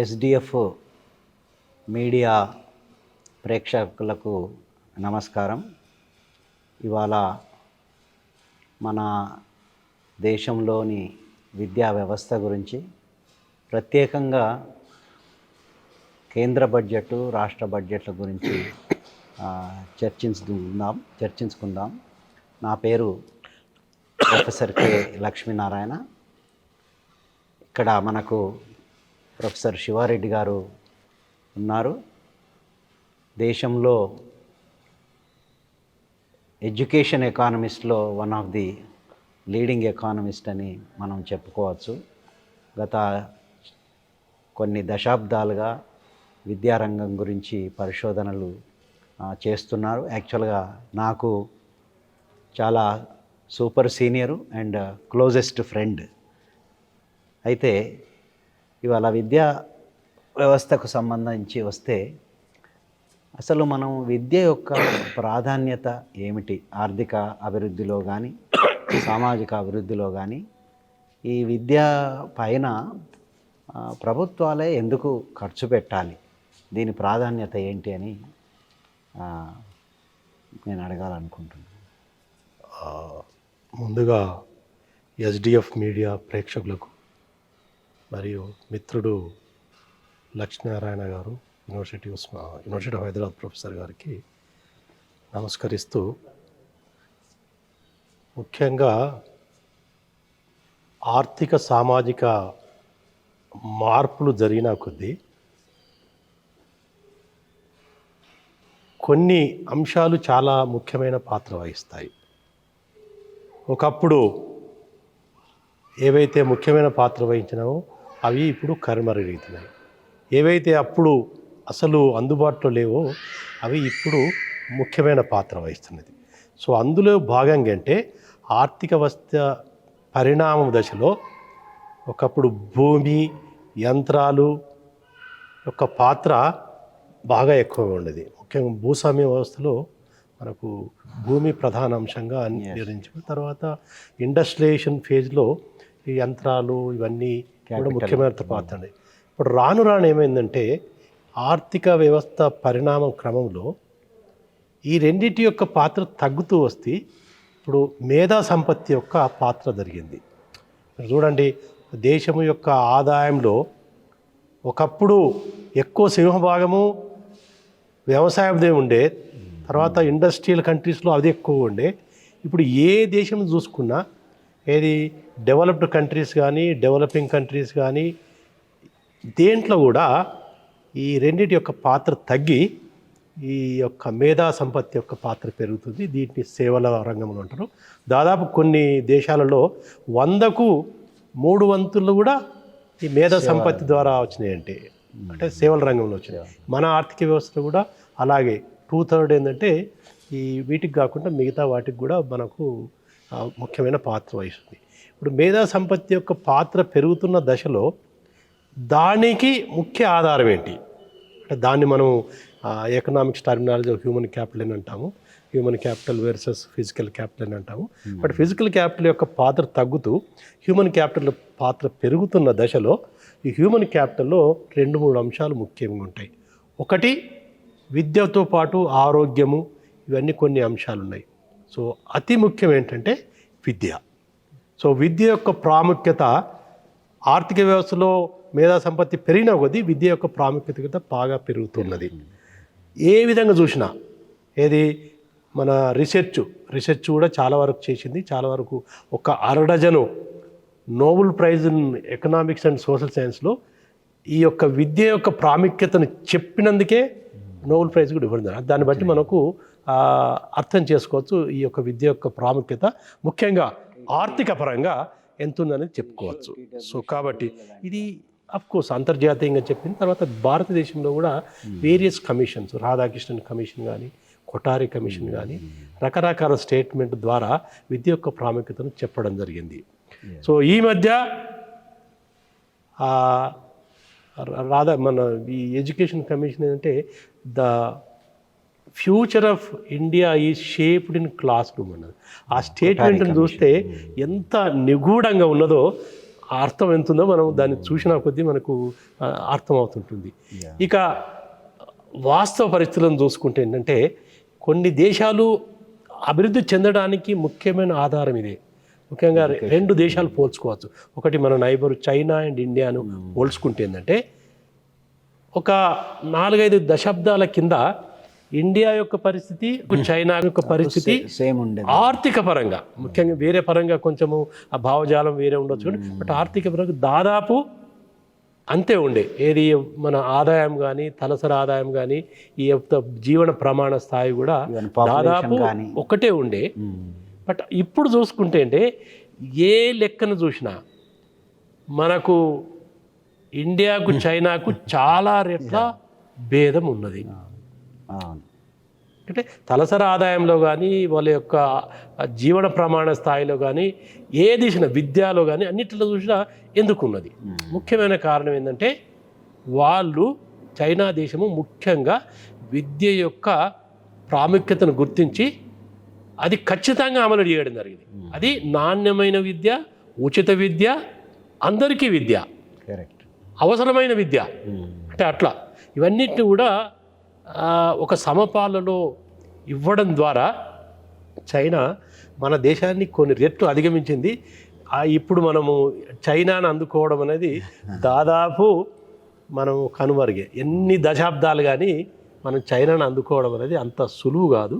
SDF media ప్రేక్షకులకు నమస్కారం. ఇవాళ మన దేశంలోని విద్యా వ్యవస్థ గురించి, ప్రత్యేకంగా కేంద్ర బడ్జెట్, రాష్ట్ర బడ్జెట్ల గురించి చర్చించుకుందాం. నా పేరు ప్రొఫెసర్ కె లక్ష్మీనారాయణ. ఇక్కడ మనకు ప్రొఫెసర్ శివారెడ్డి గారు ఉన్నారు. దేశంలో ఎడ్యుకేషన్ ఎకానమిస్ట్లో one of the leading economist అని మనం చెప్పుకోవచ్చు. గత కొన్ని దశాబ్దాలుగా విద్యారంగం గురించి పరిశోధనలు చేస్తున్నారు. యాక్చువల్గా నాకు చాలా super senior and closest friend. అయితే ఇవాళ విద్యా వ్యవస్థకు సంబంధించి వస్తే, అసలు మనం విద్య యొక్క ప్రాధాన్యత ఏమిటి? ఆర్థిక అభివృద్ధిలో కానీ, సామాజిక అభివృద్ధిలో కానీ ఈ విద్య పైన ప్రభుత్వాలే ఎందుకు ఖర్చు పెట్టాలి? దీని ప్రాధాన్యత ఏంటి అని నేను అడగాలనుకుంటున్నాను. ముందుగా ఎస్డిఎఫ్ మీడియా ప్రేక్షకులకు మరియు మిత్రుడు లక్ష్మీనారాయణ గారు, యూనివర్సిటీ ఆఫ్ హైదరాబాద్ ప్రొఫెసర్ గారికి నమస్కరిస్తూ, ముఖ్యంగా ఆర్థిక సామాజిక మార్పులు జరిగిన కొద్దీ కొన్ని అంశాలు చాలా ముఖ్యమైన పాత్ర వహిస్తాయి. ఒకప్పుడు ఏవైతే ముఖ్యమైన పాత్ర వహించినావో అవి ఇప్పుడు కనుమరుగవుతున్నాయి. ఏవైతే అప్పుడు అసలు అందుబాటులో లేవో అవి ఇప్పుడు ముఖ్యమైన పాత్ర వహిస్తున్నది. సో అందులో భాగంగా అంటే ఆర్థిక వ్యవస్థ పరిణామం దశలో ఒకప్పుడు భూమి, యంత్రాలు యొక్క పాత్ర బాగా ఎక్కువగా ఉండేది. ముఖ్యంగా భూస్వామ్య వ్యవస్థలో మనకు భూమి ప్రధాన అంశంగా నిర్ణయించిన తర్వాత ఇండస్ట్రియలైజేషన్ ఫేజ్లో ఈ యంత్రాలు ఇవన్నీ కూడా ముఖ్యమైన పాత్ర ఉన్నాయి. ఇప్పుడు రాను ఏమైందంటే ఆర్థిక వ్యవస్థ పరిణామం క్రమంలో ఈ రెండింటి యొక్క పాత్ర తగ్గుతూ వస్తే ఇప్పుడు మేధా సంపత్తి యొక్క పాత్ర జరిగింది. చూడండి, దేశం యొక్క ఆదాయంలో ఒకప్పుడు ఎక్కువ సింహభాగము వ్యవసాయందే ఉండే, తర్వాత ఇండస్ట్రియల్ కంట్రీస్లో అది ఎక్కువ ఉండే. ఇప్పుడు ఏ దేశం చూసుకున్నా, ఏది డెవలప్డ్ కంట్రీస్ కానీ, డెవలపింగ్ కంట్రీస్ కానీ, దేంట్లో కూడా ఈ రెండింటి యొక్క పాత్ర తగ్గి ఈ యొక్క మేధా సంపత్తి యొక్క పాత్ర పెరుగుతుంది. దీన్ని సేవల రంగంలో అంటారు. దాదాపు కొన్ని దేశాలలో 100కు 3 వంతులు కూడా ఈ మేధా సంపత్తి ద్వారా వచ్చినాయి. అంటే సేవల రంగంలో వచ్చినాయి. మన ఆర్థిక వ్యవస్థలో కూడా అలాగే 2/3 ఏంటంటే ఈ వీటికి కాకుండా మిగతా వాటికి కూడా మనకు ముఖ్యమైన పాత్ర వహిస్తుంది. ఇప్పుడు మేధా సంపత్తి యొక్క పాత్ర పెరుగుతున్న దశలో దానికి ముఖ్య ఆధారం ఏంటి అంటే, దాన్ని మనం ఎకనామిక్స్ టర్మినాలజీ హ్యూమన్ క్యాపిటల్ అని అంటాము. Human capital versus physical capital అని అంటాము. బట్ ఫిజికల్ క్యాపిటల్ యొక్క పాత్ర తగ్గుతూ హ్యూమన్ క్యాపిటల్ పాత్ర పెరుగుతున్న దశలో ఈ హ్యూమన్ క్యాపిటల్లో 2-3 అంశాలు ముఖ్యంగా ఉంటాయి. ఒకటి, విద్యతో పాటు ఆరోగ్యము, ఇవన్నీ కొన్ని అంశాలు ఉన్నాయి. సో అతి ముఖ్యం ఏంటంటే విద్య. సో విద్య యొక్క ప్రాముఖ్యత ఆర్థిక వ్యవస్థలో మేధా సంపత్తి పెరిగిన కొద్దీ విద్య యొక్క ప్రాముఖ్యత బాగా పెరుగుతున్నది. ఏ విధంగా చూసినా, ఏది మన రీసెర్చ్ కూడా చాలా వరకు చేసింది. చాలా వరకు ఒక 6 dozen Nobel prize in economics and social సైన్స్లో ఈ యొక్క విద్య యొక్క ప్రాముఖ్యతను చెప్పినందుకే నోబెల్ ప్రైజ్ కూడా ఇవ్వడం. దాన్ని బట్టి మనకు అర్థం చేసుకోవచ్చు ఈ యొక్క విద్య యొక్క ప్రాముఖ్యత ముఖ్యంగా ఆర్థిక పరంగా ఎంత ఉందనేది చెప్పుకోవచ్చు. సో కాబట్టి ఇది అఫ్కోర్స్ అంతర్జాతీయంగా చెప్పిన తర్వాత భారతదేశంలో కూడా వేరియస్ కమిషన్స్, రాధాకృష్ణన్ కమిషన్ కానీ, కొఠారి కమిషన్ కానీ రకరకాల స్టేట్మెంట్ ద్వారా విద్య యొక్క ప్రాముఖ్యతను చెప్పడం జరిగింది. సో ఈ మధ్య మన ఈ ఎడ్యుకేషన్ కమిషన్ ఏంటంటే the future of India is shaped in class room అన్నది. ఆ స్టేట్మెంట్ని చూస్తే ఎంత నిగూఢంగా ఉన్నదో ఆ అర్థం ఎంత ఉందో మనం దాన్ని చూసిన కొద్దీ మనకు అర్థమవుతుంటుంది. ఇక వాస్తవ పరిస్థితులను చూసుకుంటే ఏంటంటే కొన్ని దేశాలు అభివృద్ధి చెందడానికి ముఖ్యమైన ఆధారం ఇదే. ముఖ్యంగా రెండు దేశాలు పోల్చుకోవచ్చు. ఒకటి మన నైబర్ చైనా అండ్ ఇండియాను పోల్చుకుంటే ఏంటంటే ఒక 4-5 దశాబ్దాల కింద ఇండియా యొక్క పరిస్థితి చైనా యొక్క పరిస్థితి సేమ్ ఉండేది. ఆర్థిక పరంగా ముఖ్యంగా వేరే పరంగా కొంచెము ఆ భావజాలం వేరే ఉండొచ్చు, బట్ ఆర్థిక పరంగా దాదాపు అంతే ఉండే. ఏది మన ఆదాయం కానీ తలసరి ఆదాయం కానీ ఈ యొక్క జీవన ప్రమాణ స్థాయి కూడా దాదాపు ఒకటే ఉండే. బట్ ఇప్పుడు చూసుకుంటే అంటే ఏ లెక్కను చూసినా మనకు ఇండియాకు చైనాకు చాలా రెట్ల భేదం ఉన్నది. అంటే తలసరి ఆదాయంలో కానీ వాళ్ళ యొక్క జీవన ప్రమాణ స్థాయిలో కానీ ఏ దిశన విద్యలో కానీ అన్నిటిలో చూసినా ఎందుకున్నది. ముఖ్యమైన కారణం ఏంటంటే వాళ్ళు చైనా దేశము ముఖ్యంగా విద్య యొక్క ప్రాముఖ్యతను గుర్తించి అది ఖచ్చితంగా అమలు చేయడం జరిగింది. అది నాణ్యమైన విద్య, ఉచిత విద్య, అందరికీ విద్య, అవసరమైన విద్య అంటే అట్లా ఇవన్నిటిని కూడా ఒక సమపాలలో ఇవ్వడం ద్వారా చైనా మన దేశాన్ని కొన్ని రెట్లు అధిగమించింది. ఇప్పుడు మనము చైనాను అందుకోవడం అనేది దాదాపు మనం కనుమరుగే. ఎన్ని దశాబ్దాలు కానీ మనం చైనాను అందుకోవడం అనేది అంత సులువు కాదు.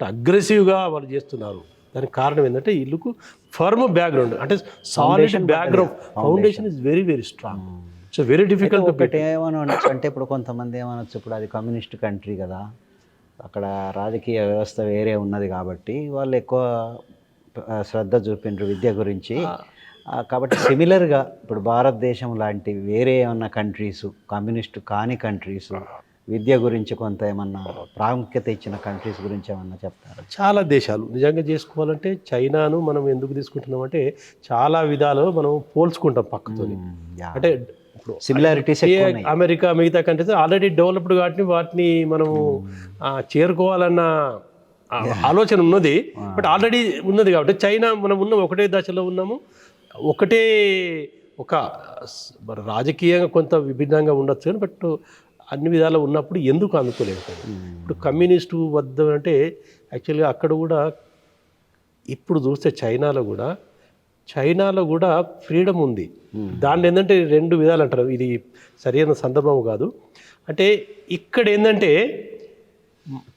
అగ్రెసివ్గా వాళ్ళు చేస్తున్నారు. దానికి కారణం ఏంటంటే వీళ్ళకు ఫర్మ్ బ్యాక్గ్రౌండ్ అంటే solid background foundation is very very strong. So very difficult. ఒకటి ఏమనొచ్చు అంటే ఇప్పుడు కొంతమంది ఏమనొచ్చు, ఇప్పుడు అది కమ్యూనిస్ట్ కంట్రీ కదా, అక్కడ రాజకీయ వ్యవస్థ వేరే ఉన్నది కాబట్టి వాళ్ళు ఎక్కువ శ్రద్ధ చూపిండ్రు విద్య గురించి. కాబట్టి సిమిలర్గా ఇప్పుడు భారతదేశం లాంటి వేరే ఏమన్నా కంట్రీసు, కమ్యూనిస్ట్ కాని కంట్రీసు విద్య గురించి కొంత ఏమన్నా ప్రాముఖ్యత ఇచ్చిన కంట్రీస్ గురించి ఏమన్నా చెప్తారు? చాలా దేశాలు నిజంగా చేసుకోవాలంటే చైనాను మనం ఎందుకు తీసుకుంటున్నామంటే చాలా విధాలు మనం పోల్చుకుంటాం పక్కతో. అంటే ఇప్పుడు సిమిలారిటీస్ అమెరికా మిగతా కంట్రీస్ ఆల్రెడీ డెవలప్డ్ కాబట్టి వాటిని మనము చేరుకోవాలన్న ఆలోచన ఉన్నది. బట్ ఆల్రెడీ ఉన్నది కాబట్టి చైనా మనం ఉన్న ఒకటే దశలో ఉన్నాము. ఒకటే ఒక రాజకీయంగా కొంత విభిన్నంగా ఉండొచ్చు కానీ బట్ అన్ని విధాలు ఉన్నప్పుడు ఎందుకు అందుకోలేదు? ఇప్పుడు కమ్యూనిస్టు వద్ద అంటే యాక్చువల్గా అక్కడ కూడా ఇప్పుడు చూస్తే చైనాలో కూడా ఫ్రీడమ్ ఉంది. దాంట్లో ఏంటంటే 2 విధాలు అంటారు. ఇది సరైన సందర్భం కాదు. అంటే ఇక్కడ ఏంటంటే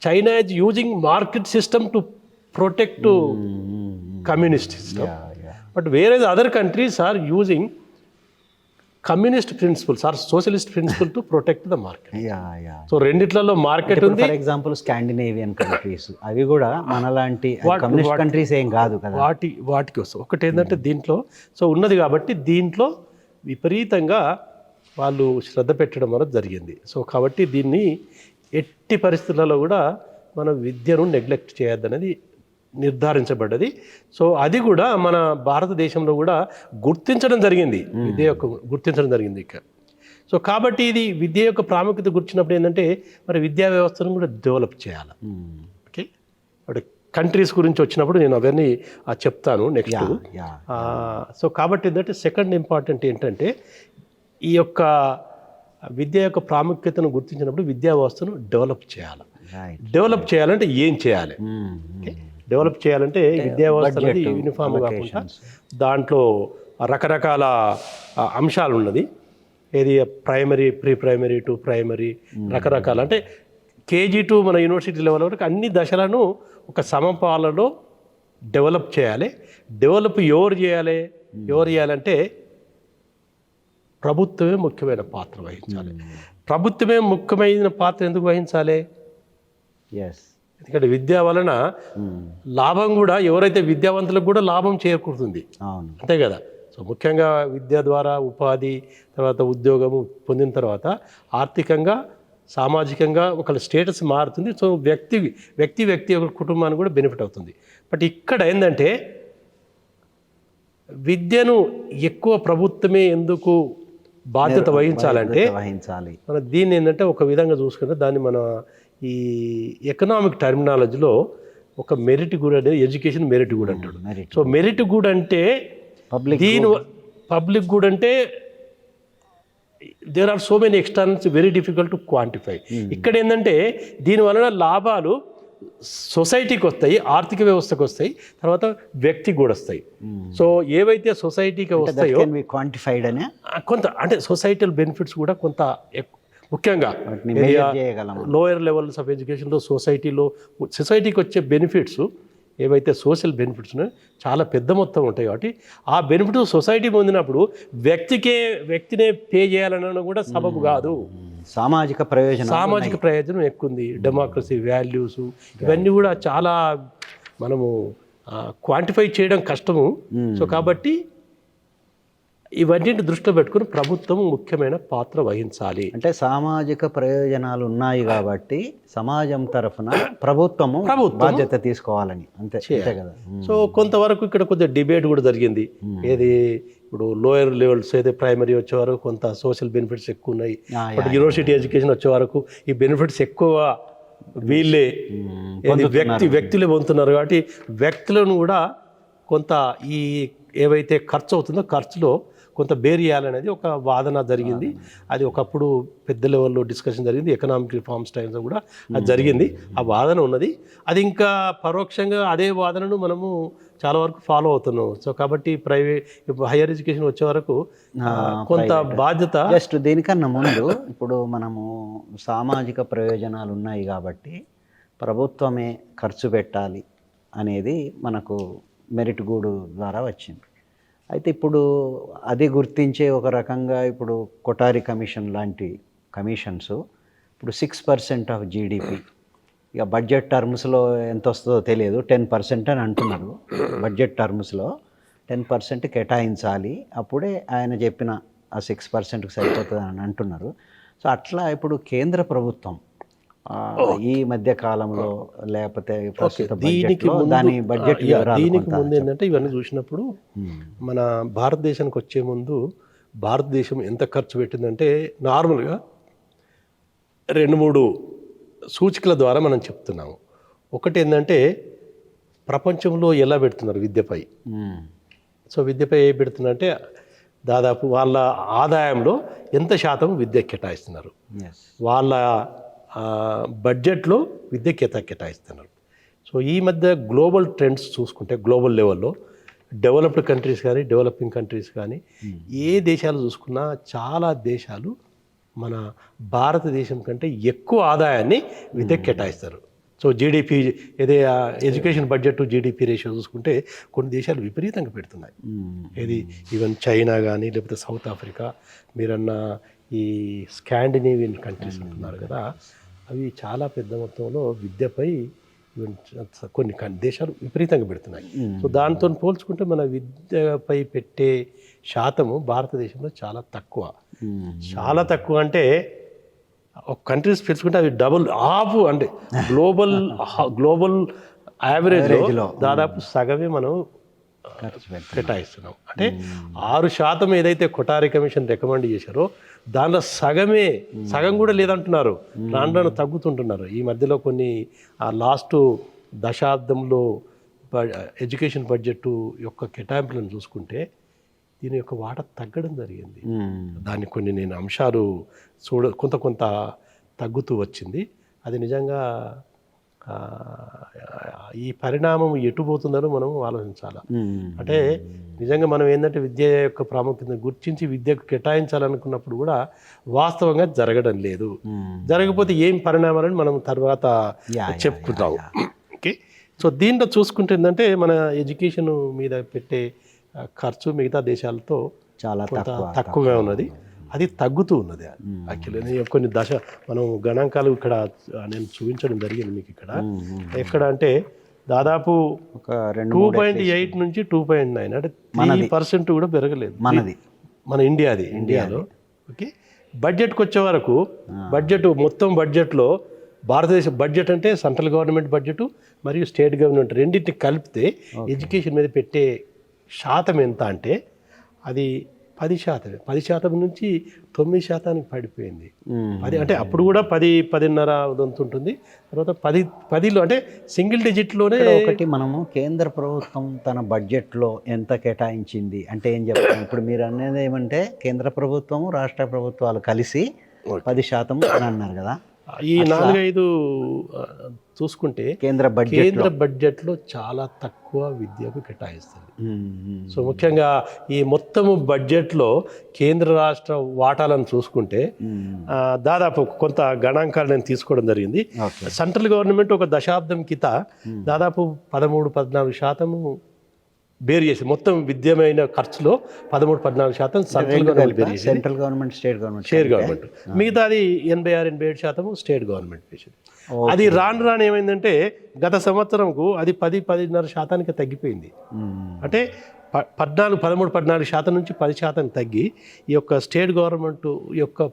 China is using market system to protect communist system, but వేరే other countries are using communist principles or socialist principle to protect the market. So రెండిట్లలో మార్కెట్ ఉంది. ఫర్ ఎగ్జాంపుల్ స్కాండినేవియన్ కంట్రీస్ అవి కూడా మనలాంటి కమ్యూనిస్ట్ కంట్రీస్ ఏం కాదు కదా, వాటికి వస్తాం. ఒకటి ఏంటంటే దీంట్లో సో ఉన్నది కాబట్టి దీంట్లో విపరీతంగా వాళ్ళు శ్రద్ధ పెట్టడం అనేది జరిగింది. సో కాబట్టి దీన్ని ఎట్టి పరిస్థితులలో కూడా మన విద్యను నెగ్లెక్ట్ చేయొద్దనేది నిర్ధారించబడ్డది. సో అది కూడా మన భారతదేశంలో కూడా గుర్తించడం జరిగింది, విద్య యొక్క గుర్తించడం జరిగింది ఇక్కడ. సో కాబట్టి ఇది విద్య యొక్క ప్రాముఖ్యత గుర్తించినప్పుడు ఏంటంటే మరి విద్యా వ్యవస్థను కూడా డెవలప్ చేయాలి. ఓకే, అంటే కంట్రీస్ గురించి వచ్చినప్పుడు నేను అవన్నీ చెప్తాను నెక్స్ట్. సో కాబట్టి ఏంటంటే సెకండ్ ఇంపార్టెంట్ ఏంటంటే ఈ యొక్క విద్య యొక్క ప్రాముఖ్యతను గుర్తించినప్పుడు విద్యా వ్యవస్థను డెవలప్ చేయాలి. డెవలప్ చేయాలంటే ఏం చేయాలి? డెవలప్ చేయాలంటే విద్యా వ్యవస్థ అనేది యూనిఫామ్ కాకుండా దాంట్లో రకరకాల అంశాలు ఉన్నది. ఏది primary, pre primary to primary, రకరకాల అంటే కేజీ టు మన యూనివర్సిటీ లెవెల్ వరకు అన్ని దశలను ఒక సమపాలలో డెవలప్ చేయాలి. డెవలప్ ఎవరు చేయాలంటే ప్రభుత్వమే ముఖ్యమైన పాత్ర వహించాలి. ప్రభుత్వమే ముఖ్యమైన పాత్ర ఎందుకు వహించాలి? ఎందుకంటే విద్య వలన లాభం కూడా ఎవరైతే విద్యావంతులకు కూడా లాభం చేకూరుతుంది, అంతే కదా. సో ముఖ్యంగా విద్య ద్వారా ఉపాధి, తర్వాత ఉద్యోగము పొందిన తర్వాత ఆర్థికంగా, సామాజికంగా ఒకళ్ళ స్టేటస్ మారుతుంది. సో వ్యక్తి ఒక కుటుంబానికి కూడా బెనిఫిట్ అవుతుంది. బట్ ఇక్కడ ఏంటంటే విద్యను ఎక్కువ ప్రభుత్వమే ఎందుకు బాధ్యత వహించాలంటే మన దీన్ని ఏంటంటే ఒక విధంగా చూసుకుంటే దాన్ని మన ఈ ఎకనామిక్ టర్మినాలజీలో ఒక మెరిట్ గుడ్ అనేది ఎడ్యుకేషన్ మెరిట్ గుడ్ అంటాడు. సో మెరిట్ గుడ్ అంటే పబ్లిక్ గుడ్ అంటే there are so many externals very difficult to quantify. ఇక్కడ ఏంటంటే దీని వలన లాభాలు సొసైటీకి వస్తాయి, ఆర్థిక వ్యవస్థకు వస్తాయి, తర్వాత వ్యక్తికి కూడా వస్తాయి. సో ఏవైతే సొసైటీకి వస్తాయో క్వాంటిఫైడ్ అనే కొంత అంటే సొసైటల్ బెనిఫిట్స్ కూడా కొంత ముఖ్యంగా లోయర్ లెవెల్స్ ఆఫ్ ఎడ్యుకేషన్లో సొసైటీకి వచ్చే బెనిఫిట్స్ ఏవైతే సోషల్ బెనిఫిట్స్ ఉన్నాయో చాలా పెద్ద మొత్తం ఉంటాయి. కాబట్టి ఆ బెనిఫిట్ సొసైటీ పొందినప్పుడు వ్యక్తినే పే చేయాలన్న కూడా సబబు కాదు. సామాజిక ప్రయోజనం ఎక్కువ ఉంది. డెమోక్రసీ వాల్యూస్ ఇవన్నీ కూడా చాలా మనము క్వాంటిఫై చేయడం కష్టము. సో కాబట్టి ఇవన్నింటి దృష్టిలో పెట్టుకుని ప్రభుత్వం ముఖ్యమైన పాత్ర వహించాలి. అంటే సామాజిక ప్రయోజనాలు ఉన్నాయి కాబట్టి సమాజం తరఫున ప్రభుత్వము బాధ్యత తీసుకోవాలని అంతే కదా. సో కొంతవరకు ఇక్కడ కొద్దిగా డిబేట్ కూడా జరిగింది. ఏది ఇప్పుడు లోయర్ లెవెల్స్ అయితే ప్రైమరీ వచ్చే వరకు కొంత సోషల్ బెనిఫిట్స్ ఎక్కువ ఉన్నాయి, బట్ యూనివర్సిటీ ఎడ్యుకేషన్ వచ్చే వరకు ఈ బెనిఫిట్స్ ఎక్కువ వీళ్ళే వ్యక్తులే పొందుతున్నారు. కాబట్టి వ్యక్తులను కూడా కొంత ఈ ఏవైతే ఖర్చు అవుతుందో ఖర్చులో కొంత బేర్ చేయాలనేది ఒక వాదన జరిగింది. అది ఒకప్పుడు పెద్ద లెవెల్లో డిస్కషన్ జరిగింది. ఎకనామిక్ రిఫార్మ్స్ టైమ్స్లో కూడా అది జరిగింది. ఆ వాదన ఉన్నది. అది ఇంకా పరోక్షంగా అదే వాదనను మనము చాలా వరకు ఫాలో అవుతున్నాం. సో కాబట్టి హైయర్ ఎడ్యుకేషన్ వచ్చే వరకు కొంత బాధ్యత. జస్ట్ దీనికన్నా ముందు ఇప్పుడు మనము సామాజిక ప్రయోజనాలు ఉన్నాయి కాబట్టి ప్రభుత్వమే ఖర్చు పెట్టాలి అనేది మనకు మెరిట్ గూడు ద్వారా వచ్చింది. అయితే ఇప్పుడు అది గుర్తించే ఒక రకంగా ఇప్పుడు కొఠారి కమిషన్ లాంటి కమిషన్స్ ఇప్పుడు 6% ఆఫ్ జీడిపి, ఇక బడ్జెట్ టర్మ్స్లో ఎంత వస్తుందో తెలియదు, 10% అని అంటున్నారు. బడ్జెట్ టర్మ్స్లో 10% కేటాయించాలి, అప్పుడే ఆయన చెప్పిన ఆ 6%కి సరిపోతుంది అని అంటున్నారు. సో అట్లా ఇప్పుడు కేంద్ర ప్రభుత్వం ఈ మధ్య కాలంలో లేకపోతే దీనికి ముందు ఏంటంటే ఇవన్నీ చూసినప్పుడు మన భారతదేశానికి వచ్చే ముందు భారతదేశం ఎంత ఖర్చు పెట్టిందంటే నార్మల్గా 2-3 సూచికల ద్వారా మనం చెప్తున్నాము. ఒకటి ఏంటంటే ప్రపంచంలో ఎలా పెడుతున్నారు విద్యపై. సో విద్యపై ఏ పెడుతున్నారంటే దాదాపు వాళ్ళ ఆదాయంలో ఎంత శాతం విద్యకు కేటాయిస్తున్నారు, వాళ్ళ బడ్జెట్లో విద్యకి కేటాయిస్తున్నారు. సో ఈ మధ్య గ్లోబల్ ట్రెండ్స్ చూసుకుంటే గ్లోబల్ లెవెల్లో డెవలప్డ్ కంట్రీస్ కానీ డెవలపింగ్ కంట్రీస్ కానీ ఏ దేశాలు చూసుకున్నా చాలా దేశాలు మన భారతదేశం కంటే ఎక్కువ ఆదాయాన్ని విద్యకు కేటాయిస్తారు. సో జీడిపి ఏదే ఎడ్యుకేషన్ బడ్జెట్ జీడిపి రేషియో చూసుకుంటే కొన్ని దేశాలు విపరీతంగా పెడుతున్నాయి. ఏది ఈవెన్ చైనా కానీ లేకపోతే సౌత్ ఆఫ్రికా, మీరన్న ఈ స్కాండినేవియన్ కంట్రీస్ అంటున్నారు కదా, అవి చాలా పెద్ద మొత్తంలో విద్యపై కొన్ని దేశాలు విపరీతంగా పెడుతున్నాయి. సో దాంతో పోల్చుకుంటే మన విద్యపై పెట్టే శాతము భారతదేశంలో చాలా తక్కువ. చాలా తక్కువ అంటే ఒక కంట్రీస్ పెంచుకుంటే అవి హాఫ్ అంటే గ్లోబల్ యావరేజ్లో దాదాపు సగమే మనం కేటాయిస్తున్నాం. అంటే 6% ఏదైతే కొఠారి కమిషన్ రికమెండ్ చేశారో దానిలో సగం కూడా లేదంటున్నారు. రాను తగ్గుతుంటున్నారు. ఈ మధ్యలో కొన్ని లాస్ట్ దశాబ్దంలో ఎడ్యుకేషన్ బడ్జెట్ యొక్క కేటాయింపులను చూసుకుంటే దీని యొక్క వాటా తగ్గడం జరిగింది. దాన్ని కొన్ని నేను అంశాలు కొంత తగ్గుతూ వచ్చింది. అది నిజంగా ఈ పరిణామం ఎటు పోతుందో మనం ఆలోచించాలి. అంటే నిజంగా మనం ఏంటంటే విద్య యొక్క ప్రాముఖ్యతను గుర్తించి విద్యకు కేటాయించాలనుకున్నప్పుడు కూడా వాస్తవంగా జరగడం లేదు. జరగకపోతే ఏం పరిణామాలని మనం తర్వాత చెప్పుకుంటాము. ఓకే. సో దీంట్లో చూసుకుంటే ఏంటంటే మన ఎడ్యుకేషన్ మీద పెట్టే ఖర్చు మిగతా దేశాలతో చాలా తక్కువగా ఉన్నది. అది తగ్గుతూ ఉన్నది. యాక్చువల్లీ కొన్ని మనం గణాంకాలు ఇక్కడ నేను చూపించడం జరిగింది మీకు. ఎక్కడ అంటే దాదాపు 2.8 నుంచి 2.9 అంటే 3% కూడా పెరగలేదు మన ఇండియాలో. ఓకే. బడ్జెట్కి వచ్చే వరకు మొత్తం బడ్జెట్లో భారతదేశ బడ్జెట్ అంటే సెంట్రల్ గవర్నమెంట్ బడ్జెట్ మరియు స్టేట్ గవర్నమెంట్ రెండింటిని కలిపితే ఎడ్యుకేషన్ మీద పెట్టే శాతం ఎంత అంటే అది 10%. 10% నుంచి 9% పడిపోయింది. అది అంటే అప్పుడు కూడా 10-10.5 వంతు ఉంటుంది. తర్వాత 10లో అంటే సింగిల్ డిజిట్లోనే. ఒకటి మనము కేంద్ర ప్రభుత్వం తన బడ్జెట్లో ఎంత కేటాయించింది అంటే ఏం చెప్తాం? ఇప్పుడు మీరు అనేది ఏమంటే కేంద్ర ప్రభుత్వము రాష్ట్ర ప్రభుత్వాలు కలిసి 10% అని అన్నారు కదా. ఈ 4-5 చూసుకుంటే కేంద్ర బడ్జెట్లో చాలా తక్కువ విద్యకు కేటాయిస్తుంది. సో ముఖ్యంగా ఈ మొత్తము బడ్జెట్లో కేంద్ర రాష్ట్ర వాటాలను చూసుకుంటే దాదాపు కొంత గణాంకాలు నేను తీసుకోవడం జరిగింది. సెంట్రల్ గవర్నమెంట్ ఒక దశాబ్దం కింద దాదాపు 13-14% బేర్ చేసి మొత్తం విద్యమైన ఖర్చులో 13-14% సెంట్రల్ గవర్నమెంట్ స్టేట్ గవర్నమెంట్ మిగతాది 86-87% స్టేట్ గవర్నమెంట్ వేసింది. అది రాను ఏమైందంటే గత సంవత్సరంకు అది 10-10.5% తగ్గిపోయింది. అంటే 13-14% నుంచి 10% తగ్గి ఈ యొక్క స్టేట్ గవర్నమెంట్ యొక్క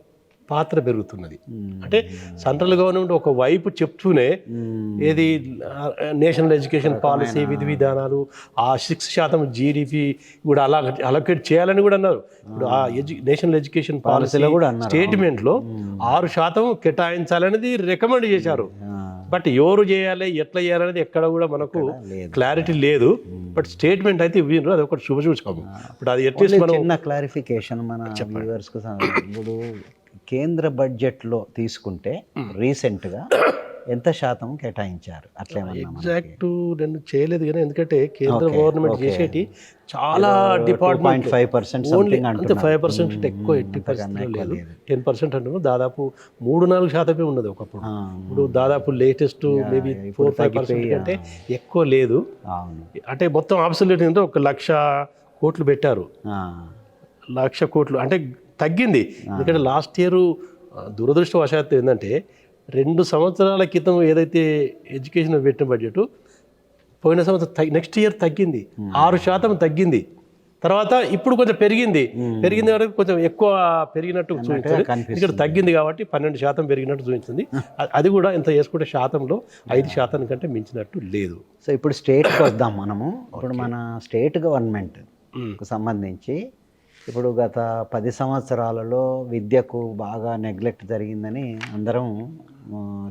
పాత్ర పెరుగుతున్నది. అంటే సెంట్రల్ గవర్నమెంట్ ఒక వైపు చెప్తూనే ఏది నేషనల్ ఎడ్యుకేషన్ పాలసీ విధి విధానాలు ఆ 6% జీడిపి కూడా అలొకేట్ చేయాలని కూడా అన్నారు. ఇప్పుడు ఆ నేషనల్ ఎడ్యుకేషన్ పాలసీలో కూడా స్టేట్మెంట్లో 6% కేటాయించాలనేది రికమెండ్ చేశారు. బట్ ఎవరు చేయాలి ఎట్లా చేయాలనేది ఎక్కడ కూడా మనకు క్లారిటీ లేదు. బట్ స్టేట్మెంట్ అయితే ఇవ్వరు, అది ఒకటి శుభసూచకం. ఇప్పుడు అది అట్లీస్ట్ మనం చిన్న క్లారిఫికేషన్ మన వ్యూవర్స్కు. ఇప్పుడు కేంద్ర బడ్జెట్లో తీసుకుంటే రీసెంట్గా ఎంత శాతం కేటాయించారు? అట్లా ఎగ్జాక్ట్ నేను చేయలేదు కానీ ఎందుకంటే కేంద్ర గవర్నమెంట్ చేసేటి చాలా డిపార్ట్మెంట్ 5% ఎక్కువ 80% లేదు, 10% అంటున్నాను. దాదాపు 3-4% ఉన్నది ఒకప్పుడు. ఇప్పుడు దాదాపు లేటెస్ట్ మేబీ 4-5% కంటే ఎక్కువ లేదు. అంటే మొత్తం అబ్సల్యూట్ అంటే 1,00,000 కోట్లు పెట్టారు. 1,00,000 కోట్లు అంటే తగ్గింది. ఎందుకంటే లాస్ట్ ఇయర్ దురదృష్టవశాత్తు ఏంటంటే 2 సంవత్సరాల క్రితం ఏదైతే ఎడ్యుకేషన్ పెట్టిన బడ్జెట్ పోయిన సంవత్సరం నెక్స్ట్ ఇయర్ తగ్గింది, 6% తగ్గింది. తర్వాత ఇప్పుడు కొంచెం పెరిగింది వరకు కొంచెం ఎక్కువ పెరిగినట్టు చూపించింది. ఇక్కడ తగ్గింది కాబట్టి 12% పెరిగినట్టు చూపించింది. అది కూడా ఎంత చేసుకుంటే శాతంలో 5% కంటే మించినట్టు లేదు. సో ఇప్పుడు స్టేట్కి వద్దాం మనము. ఇప్పుడు మన స్టేట్ గవర్నమెంట్కు సంబంధించి ఇప్పుడు గత 10 సంవత్సరాలలో విద్యకు బాగా నెగ్లెక్ట్ జరిగిందని అందరం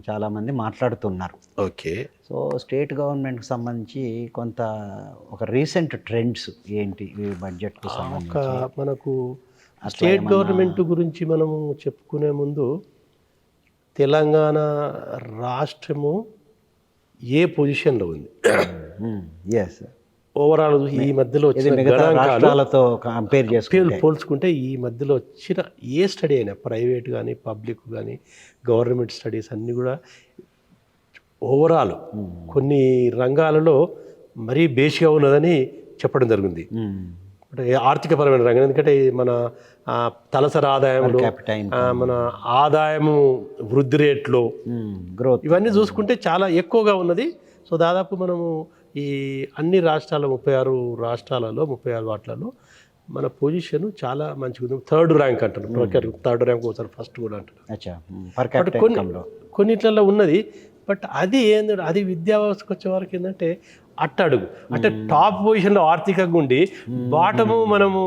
చాలామంది మాట్లాడుతున్నారు. ఓకే. సో స్టేట్ గవర్నమెంట్కి సంబంధించి కొంత ఒక రీసెంట్ ట్రెండ్స్ ఏంటి ఈ బడ్జెట్కు సంబంధించి? మనకు స్టేట్ గవర్నమెంట్ గురించి మనము చెప్పుకునే ముందు తెలంగాణ రాష్ట్రము ఏ పొజిషన్లో ఉంది ఓవరాల్ ఈ మధ్యలో పోల్చుకుంటే ఈ మధ్యలో వచ్చిన ఏ స్టడీ అయినా ప్రైవేట్ కానీ పబ్లిక్ కానీ గవర్నమెంట్ స్టడీస్ అన్నీ కూడా ఓవరాల్ కొన్ని రంగాలలో మరీ బేసిగా ఉన్నదని చెప్పడం జరిగింది. అంటే ఆర్థికపరమైన రంగం, ఎందుకంటే మన తలసరి ఆదాయంలో మన ఆదాయము వృద్ధి రేట్లో గ్రోత్ ఇవన్నీ చూసుకుంటే చాలా ఎక్కువగా ఉన్నది. సో దాదాపు మనము ఈ అన్ని రాష్ట్రాల 36 రాష్ట్రాలలో 36 వాటిలలో మన పొజిషన్ చాలా మంచిగా ఉంది. 3rd ర్యాంక్ అంటారు, 3rd ర్యాంక్ ఒకసారి ఫస్ట్ కూడా అంటారు. కొన్నిట్లలో ఉన్నది. బట్ అది ఏంటంటే అది విద్యా వ్యవస్థకు వచ్చే వరకు ఏంటంటే అట్టడుగు, అంటే టాప్ పొజిషన్లో ఆర్థికంగా ఉండి బాటము మనము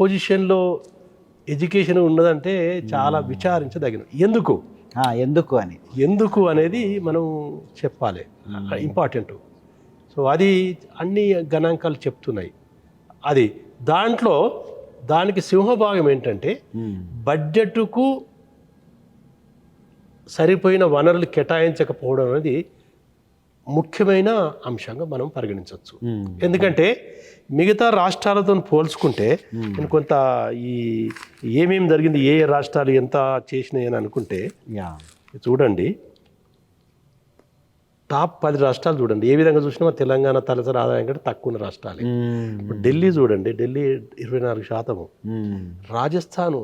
పొజిషన్లో ఎడ్యుకేషన్ ఉన్నదంటే చాలా విచారించదగిన. ఎందుకు అనేది మనం చెప్పాలి, ఇంపార్టెంట్. సో అది అన్ని గణాంకాలు చెప్తున్నాయి. అది దానికి సింహభాగం ఏంటంటే బడ్జెట్కు సరిపోయిన వనరులు కేటాయించకపోవడం అనేది ముఖ్యమైన అంశంగా మనం పరిగణించవచ్చు. ఎందుకంటే మిగతా రాష్ట్రాలతో పోల్చుకుంటే నేను కొంత ఈ ఏమేమి జరిగింది, ఏ రాష్ట్రాలు ఎంత చేసినాయి అని అనుకుంటే చూడండి, టాప్ 10 రాష్ట్రాలు చూడండి. ఏ విధంగా చూసినా తెలంగాణ తలసరి ఆదాయం కంటే తక్కువ ఉన్న రాష్ట్రాలే. ఢిల్లీ చూడండి, Delhi 24%. Rajasthan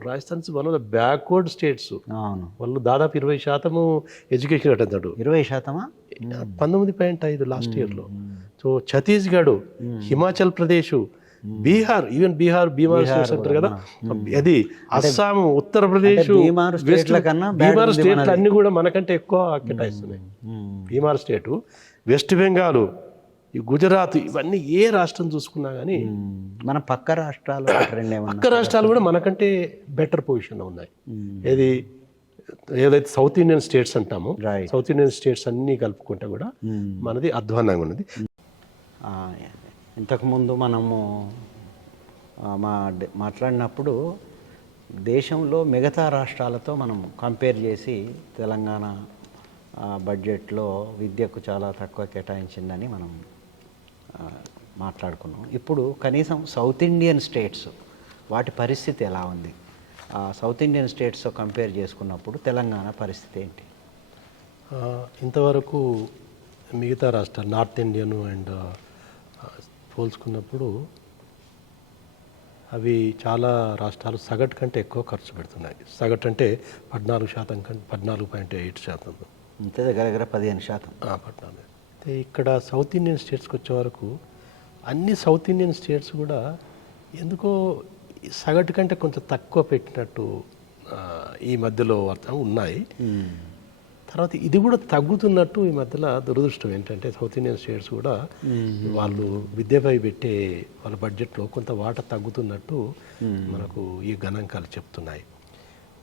one of the backward states, వాళ్ళు దాదాపు 20% ఎడ్యుకేషన్ కట్టాడు. 20%? 19.5 లాస్ట్ ఇయర్లో. సో ఛత్తీస్గఢ్, హిమాచల్ ప్రదేశ్, బీహార్ బీమార్ స్టేట్స్ అంటారు కదా, అది అస్సాం, ఉత్తరప్రదేశ్, బీమార్ స్టేట్లు అన్ని కూడా మనకంటే ఎక్కువ కేటాయిస్తున్నాయి. బీమార్ స్టేటు, వెస్ట్ బెంగాల్, ఈ గుజరాత్ ఇవన్నీ ఏ రాష్ట్రం చూసుకున్నా కానీ మన పక్క రాష్ట్రాలు రెండు ఏమన్నా పక్క రాష్ట్రాలు కూడా మనకంటే బెటర్ పొజిషన్లో ఉన్నాయి. ఏది ఏదైతే సౌత్ ఇండియన్ స్టేట్స్ అంటామో Right. సౌత్ ఇండియన్ స్టేట్స్ అన్నీ కలుపుకుంటే కూడా మనది అధ్వానంగా ఉన్నది. ఆ, ఇంతకుముందు మనము మాట్లాడినప్పుడు దేశంలో మిగతా రాష్ట్రాలతో మనం కంపేర్ చేసి తెలంగాణ బడ్జెట్లో విద్యకు చాలా తక్కువ కేటాయించిందని మనం మాట్లాడుకున్నాం. ఇప్పుడు కనీసం సౌత్ ఇండియన్ స్టేట్స్ వాటి పరిస్థితి ఎలా ఉంది? సౌత్ ఇండియన్ స్టేట్స్తో కంపేర్ చేసుకున్నప్పుడు తెలంగాణ పరిస్థితి ఏంటి? ఇంతవరకు మిగతా రాష్ట్రాలు నార్త్ ఇండియన్ అండ్ పోల్చుకున్నప్పుడు అవి చాలా రాష్ట్రాలు సగటు కంటే ఎక్కువ ఖర్చు పెడుతున్నాయి. సగటు అంటే 14% కంటే 14.8%. అంతే దగ్గర 15%. 14. అయితే ఇక్కడ సౌత్ ఇండియన్ స్టేట్స్కి వచ్చే వరకు అన్ని సౌత్ ఇండియన్ స్టేట్స్ కూడా ఎందుకో సగటు కంటే కొంచెం తక్కువ పెట్టినట్టు ఈ మధ్యలో ఉన్నాయి. తర్వాత ఇది కూడా తగ్గుతున్నట్టు ఈ మధ్యలో దురదృష్టం ఏంటంటే సౌత్ ఇండియన్ స్టేట్స్ కూడా వాళ్ళు విద్యపై పెట్టే వాళ్ళ బడ్జెట్లో కొంత వాటా తగ్గుతున్నట్టు మనకు ఈ గణాంకాలు చెప్తున్నాయి.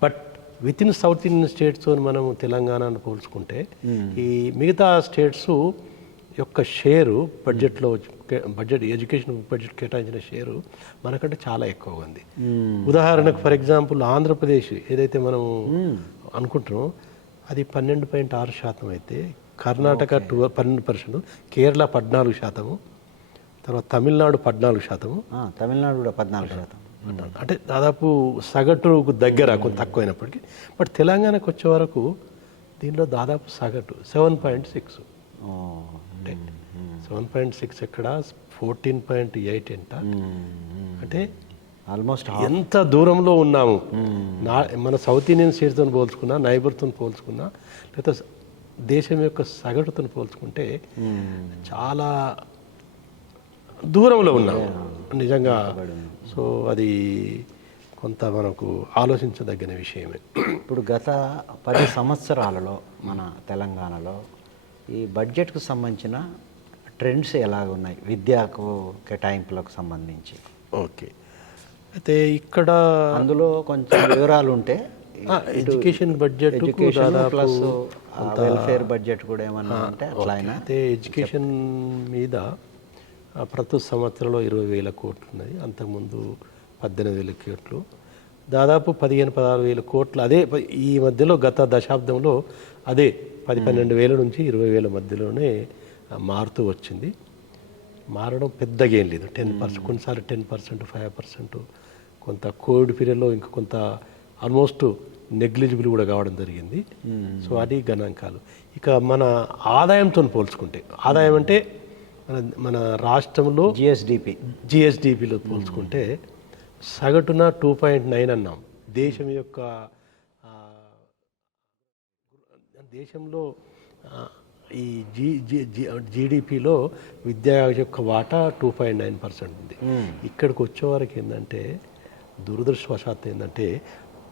But with in south Indian states మనము తెలంగాణను పోల్చుకుంటే ఈ మిగతా స్టేట్స్ యొక్క షేరు బడ్జెట్ ఎడ్యుకేషన్ బడ్జెట్ కేటాయించిన షేరు మనకంటే చాలా ఎక్కువగా ఉంది. ఉదాహరణకు ఫర్ ఎగ్జాంపుల్ ఆంధ్రప్రదేశ్ ఏదైతే మనం అనుకుంటున్నామో అది 12.6% అయితే కర్ణాటక 12%, కేరళ 14%, తర్వాత తమిళనాడు 14%. తమిళనాడు కూడా 14%. అంటే దాదాపు సగటుకు దగ్గర కొంత తక్కువైనప్పటికీ. బట్ తెలంగాణకు వచ్చే వరకు దీనిలో దాదాపు సగటు 7.6. అంటే 7.6 ఎక్కడ 14.8 ఎంత అంటే ఆల్మోస్ట్ ఎంత దూరంలో ఉన్నాము. మన సౌత్ ఇండియన్ స్టేట్స్తో పోల్చుకున్నా, నైబర్తో పోల్చుకున్నా, లేదా దేశం యొక్క సగటుతో పోల్చుకుంటే చాలా దూరంలో ఉన్నాము నిజంగా. సో అది కొంత మనకు ఆలోచించదగిన విషయమే. ఇప్పుడు గత 10 సంవత్సరాలలో మన తెలంగాణలో ఈ బడ్జెట్కు సంబంధించిన ట్రెండ్స్ ఎలాగున్నాయి విద్యకు కేటాయింపులకు సంబంధించి? ఓకే, అయితే ఇక్కడ అందులో కొంచెం వివరాలు ఉంటే education budget plus welfare budget కూడా ఏమన్నా ఉంటే అట్లా అయినా. అయితే ఎడ్యుకేషన్ మీద ప్రతి సంవత్సరంలో 20,000 కోట్లు ఉన్నది. అంతకుముందు 18,000 కోట్లు, దాదాపు 15,000-16,000 కోట్లు. అదే ఈ మధ్యలో గత దశాబ్దంలో అదే 10,000-12,000 నుంచి 20,000 మధ్యలోనే మారుతూ వచ్చింది. మారడం పెద్దగా ఏం లేదు. 10%, కొన్నిసార్లు 10%, 5%, కొంత కోవిడ్ పీరియడ్లో ఇంకా కొంత ఆల్మోస్ట్ నెగ్లిజిబుల్ కూడా కావడం జరిగింది. సో అది గణాంకాలు. ఇక మన ఆదాయంతో పోల్చుకుంటే, ఆదాయం అంటే మన రాష్ట్రంలో జిఎస్డిపిలో పోల్చుకుంటే సగటున 2.9 అన్నాం. దేశంలో ఈ జీడిపిలో విద్యా యొక్క వాటా 2.9% ఉంది. ఇక్కడికి వచ్చేవారికి ఏంటంటే దురదృష్టవశాత్తు ఏంటంటే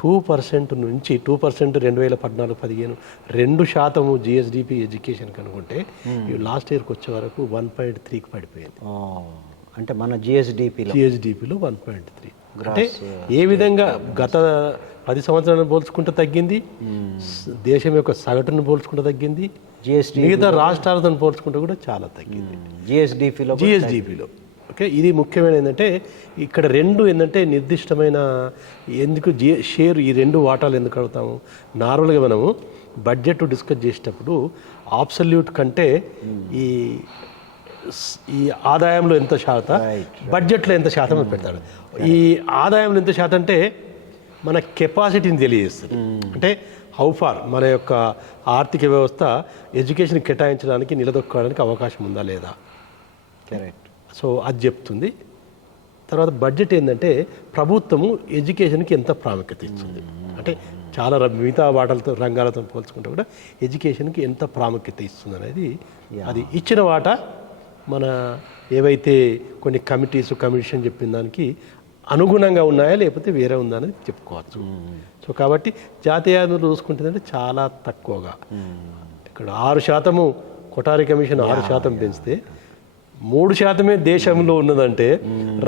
2% నుంచి 2% 2014-15 2% జిఎస్డిపి ఎడ్యుకేషన్ కనుకుంటే లాస్ట్ ఇయర్కి వచ్చే వరకు 1.3కి పడిపోయింది. అంటే మన జిఎస్డిపిలో 1.3. అంటే ఏ విధంగా గత 10 సంవత్సరాలను పోల్చుకుంటే తగ్గింది, దేశం యొక్క సగటును పోల్చుకుంటే తగ్గింది, మిగతా రాష్ట్రాలతో పోల్చుకుంటే కూడా చాలా తగ్గింది జిఎస్డిపిలో. ఓకే, ఇది ముఖ్యమైన ఏంటంటే ఇక్కడ రెండు ఏంటంటే నిర్దిష్టమైన ఎందుకు షేర్ ఈ రెండు వాటాలు ఎందుకు అడుగుతాము. నార్మల్గా మనము బడ్జెట్ డిస్కస్ చేసేటప్పుడు ఆబ్సల్యూట్ కంటే ఈ ఆదాయంలో ఎంత శాతం, బడ్జెట్లో ఎంత శాతం అని పెడతాడు. ఈ ఆదాయంలో ఎంత శాతం అంటే మన కెపాసిటీని తెలియజేస్తుంది. అంటే హౌ ఫార్ మన యొక్క ఆర్థిక వ్యవస్థ ఎడ్యుకేషన్ కేటాయించడానికి నిలదొక్కడానికి అవకాశం ఉందా లేదా. కరెక్ట్. సో అది చెప్తుంది. తర్వాత బడ్జెట్ ఏంటంటే ప్రభుత్వము ఎడ్యుకేషన్కి ఎంత ప్రాముఖ్యత ఇస్తుంది. అంటే చాలా మిగతా వాటాలతో రంగాలతో పోల్చుకుంటే కూడా ఎడ్యుకేషన్కి ఎంత ప్రాముఖ్యత ఇస్తుంది అనేది, అది ఇచ్చిన వాటా మన ఏవైతే కొన్ని కమిషన్ చెప్పిన దానికి అనుగుణంగా ఉన్నాయా లేకపోతే వేరే ఉందా అనేది చెప్పుకోవచ్చు. సో కాబట్టి జాతీయ ఆదాయం చూసుకుంటుందంటే చాలా తక్కువగా, ఇక్కడ 6% కొఠారి కమిషన్ 6% పెంచితే 3% దేశంలో ఉన్నదంటే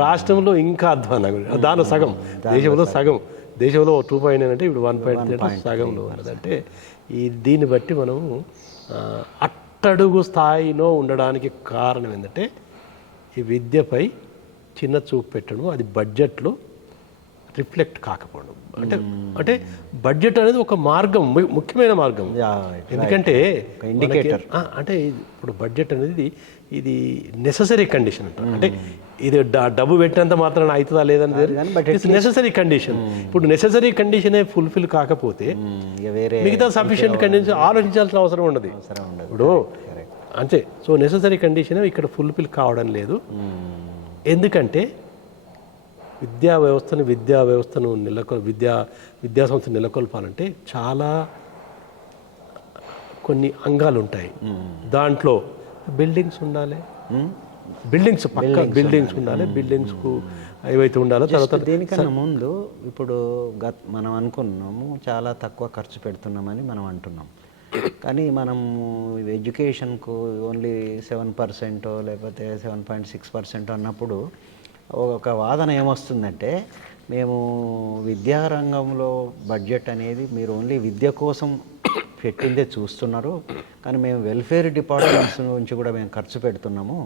రాష్ట్రంలో ఇంకా అధ్వానంగా దానిలో సగం, దేశంలో సగం, దేశంలో 2.9 అంటే ఇప్పుడు 1.3 సగంలో ఉన్నదంటే దీన్ని బట్టి మనం అట్టడుగు స్థాయిలో ఉండడానికి కారణం ఏంటంటే ఈ విద్యపై చిన్న చూపు పెట్టడం, అది బడ్జెట్లో రిఫ్లెక్ట్ కాకపోవడం. అంటే బడ్జెట్ అనేది ఒక మార్గం, ముఖ్యమైన మార్గం. ఎందుకంటే ఇండికేటర్ అంటే ఇప్పుడు బడ్జెట్ అనేది ఇది నెససరీ కండిషన్ అంటారు. అంటే ఇది డబ్బు పెట్టినంత మాత్రం అవుతుందా లేదనేది నెససరీ కండిషన్. ఇప్పుడు నెససరీ కండిషనే ఫుల్ఫిల్ కాకపోతే మిగతా సఫిషియెంట్ కండిషన్ ఆలోచించాల్సిన అవసరం ఉండదు. ఇప్పుడు అంతే. సో నెససరీ కండిషన్ ఇక్కడ ఫుల్ఫిల్ కావడం లేదు. ఎందుకంటే విద్యా వ్యవస్థను విద్యా సంస్థను నెలకొల్పాలంటే చాలా కొన్ని అంగాలు ఉంటాయి. దాంట్లో బిల్డింగ్స్ ఉండాలి, బిల్డింగ్స్ ఉండాలి, బిల్డింగ్స్కు ఏవైతే ఉండాలో. తర్వాత దీనికన్నా ముందు ఇప్పుడు మనం అనుకున్నాము చాలా తక్కువ ఖర్చు పెడుతున్నామని మనం అంటున్నాం, కానీ మనం ఎడ్యుకేషన్కు ఓన్లీ 7% లేకపోతే 7.6% అన్నప్పుడు ఒక వాదన ఏమొస్తుందంటే, మేము విద్యారంగంలో బడ్జెట్ అనేది మీరు ఓన్లీ విద్య కోసం పెట్టిందే చూస్తున్నారు, కానీ మేము వెల్ఫేర్ డిపార్ట్మెంట్స్ నుంచి కూడా మేము ఖర్చు పెడుతున్నాము,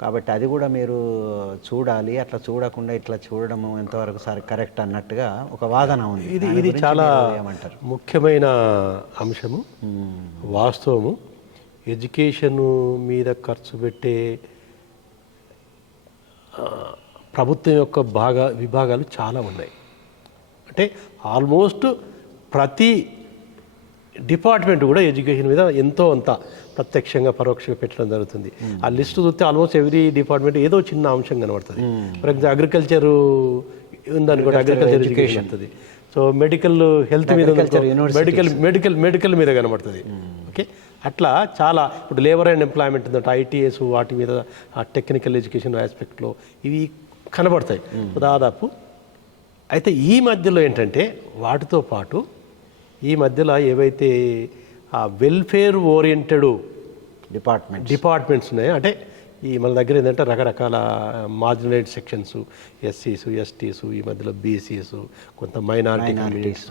కాబట్టి అది కూడా మీరు చూడాలి, అట్లా చూడకుండా ఇట్లా చూడడం ఎంతవరకు కరెక్ట్ అన్నట్టుగా ఒక వాదన ఉంది. ఇది చాలా ముఖ్యమైన అంశము, వాస్తవము. ఎడ్యుకేషన్ మీద ఖర్చు పెట్టే ప్రభుత్వం యొక్క విభాగాలు చాలా ఉన్నాయి. అంటే ఆల్మోస్ట్ ప్రతి డిపార్ట్మెంట్ కూడా ఎడ్యుకేషన్ మీద ఎంతో అంత ప్రత్యక్షంగా పరోక్షంగా పెట్టడం జరుగుతుంది. ఆ లిస్ట్ చూస్తే ఆల్మోస్ట్ ఎవ్రీ డిపార్ట్మెంట్ ఏదో చిన్న అంశం కనబడుతుంది. ఫర్ ఎగ్జాంపుల్ అగ్రికల్చర్ ఉందనుకోండి, అగ్రికల్చర్ ఎడ్యుకేషన్ ఉంటుంది. సో మెడికల్ హెల్త్ మీద, మెడికల్ మీద కనబడుతుంది. ఓకే, అట్లా చాలా. ఇప్పుడు లేబర్ అండ్ ఎంప్లాయ్మెంట్ ఉందంటే ఐటీఎస్, వాటి మీద ఆ టెక్నికల్ ఎడ్యుకేషన్ ఆస్పెక్ట్లో ఇవి కనబడతాయి దాదాపు. అయితే ఈ మధ్యలో ఏంటంటే వాటితో పాటు ఈ మధ్యలో ఏవైతే ఆ వెల్ఫేర్ ఓరియంటెడ్ డిపార్ట్మెంట్స్ ఉన్నాయో, అంటే ఈ మన దగ్గర ఏంటంటే రకరకాల మార్జినలైజ్డ్ సెక్షన్స్, ఎస్సీస్, ఎస్టీస్, ఈ మధ్యలో బీసీస్, కొంత మైనారిటీ కమ్యూనిటీస్,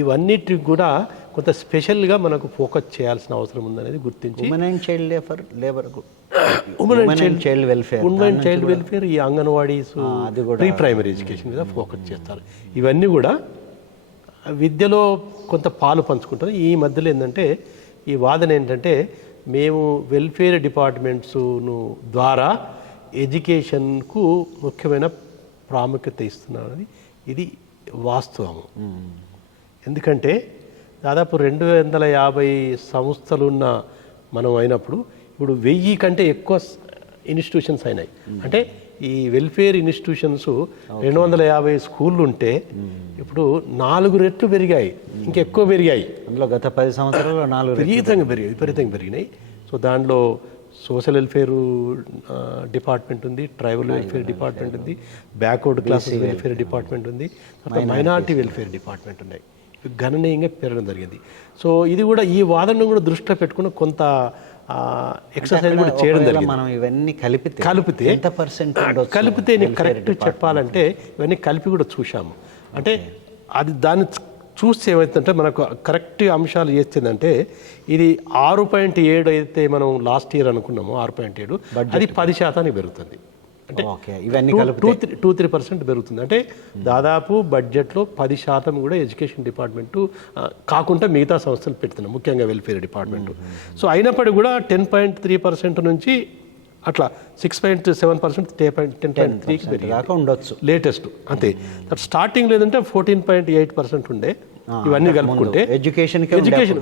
ఇవన్నిటికి కూడా కొంత స్పెషల్గా మనకు ఫోకస్ చేయాల్సిన అవసరం ఉందనేది గుర్తించి ఉమెన్ అండ్ చైల్డ్ వెల్ఫేర్, ఈ అంగన్వాడీస్, ప్రీ ప్రైమరీ ఎడ్యుకేషన్ మీద ఫోకస్ చేస్తారు. ఇవన్నీ కూడా విద్యలో కొంత పాలు పంచుకుంటారు. ఈ మధ్యలో ఏంటంటే ఈ వాదన ఏంటంటే, మేము వెల్ఫేర్ డిపార్ట్మెంట్స్ను ద్వారా ఎడ్యుకేషన్కు ముఖ్యమైన ప్రాముఖ్యత ఇస్తున్నామని ఇది వాస్తవము. ఎందుకంటే దాదాపు 250 సంస్థలున్న మనం అయినప్పుడు ఇప్పుడు 1000 కంటే ఎక్కువ ఇన్స్టిట్యూషన్స్ అయినాయి. అంటే ఈ వెల్ఫేర్ ఇన్స్టిట్యూషన్స్ 250 స్కూళ్ళు ఉంటే ఇప్పుడు 4 రెట్లు పెరిగాయి, ఇంకెక్కువ పెరిగాయి. అందులో గత 10 సంవత్సరాల్లో 4 విపరీతంగా పెరిగినాయి. సో దాంట్లో సోషల్ వెల్ఫేర్ డిపార్ట్మెంట్ ఉంది, ట్రైబల్ వెల్ఫేర్ డిపార్ట్మెంట్ ఉంది, బ్యాక్వర్డ్ క్లాసెస్ వెల్ఫేర్ డిపార్ట్మెంట్ ఉంది, మైనారిటీ వెల్ఫేర్ డిపార్ట్మెంట్ ఉన్నాయి. గణనీయంగా పెరగడం జరిగింది. సో ఇది కూడా ఈ వాదనను కూడా దృష్టిలో పెట్టుకుని కొంత ఎక్సర్సైజ్ కూడా చేయడం జరిగింది. మనం ఇవన్నీ కలిపితే ఎంత పర్సెంట్ కలిపితే నీకు కరెక్ట్ చెప్పాలంటే ఇవన్నీ కలిపి కూడా చూసాము. అంటే అది దాన్ని చూస్తే ఏమవుతుందంటే మనకు కరెక్ట్ అంశాలు చేస్తుందంటే, ఇది 6.7 అయితే మనం లాస్ట్ ఇయర్ అనుకున్నాము 6.7, అది 10% పెరుగుతుంది. అంటే ఇవన్నీ 2-3% పెరుగుతుంది. అంటే దాదాపు బడ్జెట్లో 10% కూడా ఎడ్యుకేషన్ డిపార్ట్మెంటు కాకుండా మిగతా సంస్థలు పెడుతున్నాం, ముఖ్యంగా వెల్ఫేర్ డిపార్ట్మెంట్. సో అయినప్పటికీ కూడా 10.3% నుంచి అట్లా 6.7%, 10.3 దాకా ఉండొచ్చు లేటెస్ట్. అంతే. స్టార్టింగ్ లేదంటే 14.8% ఉండే. ఇవన్నీ కలుపుకుంటే ఎడ్యుకేషన్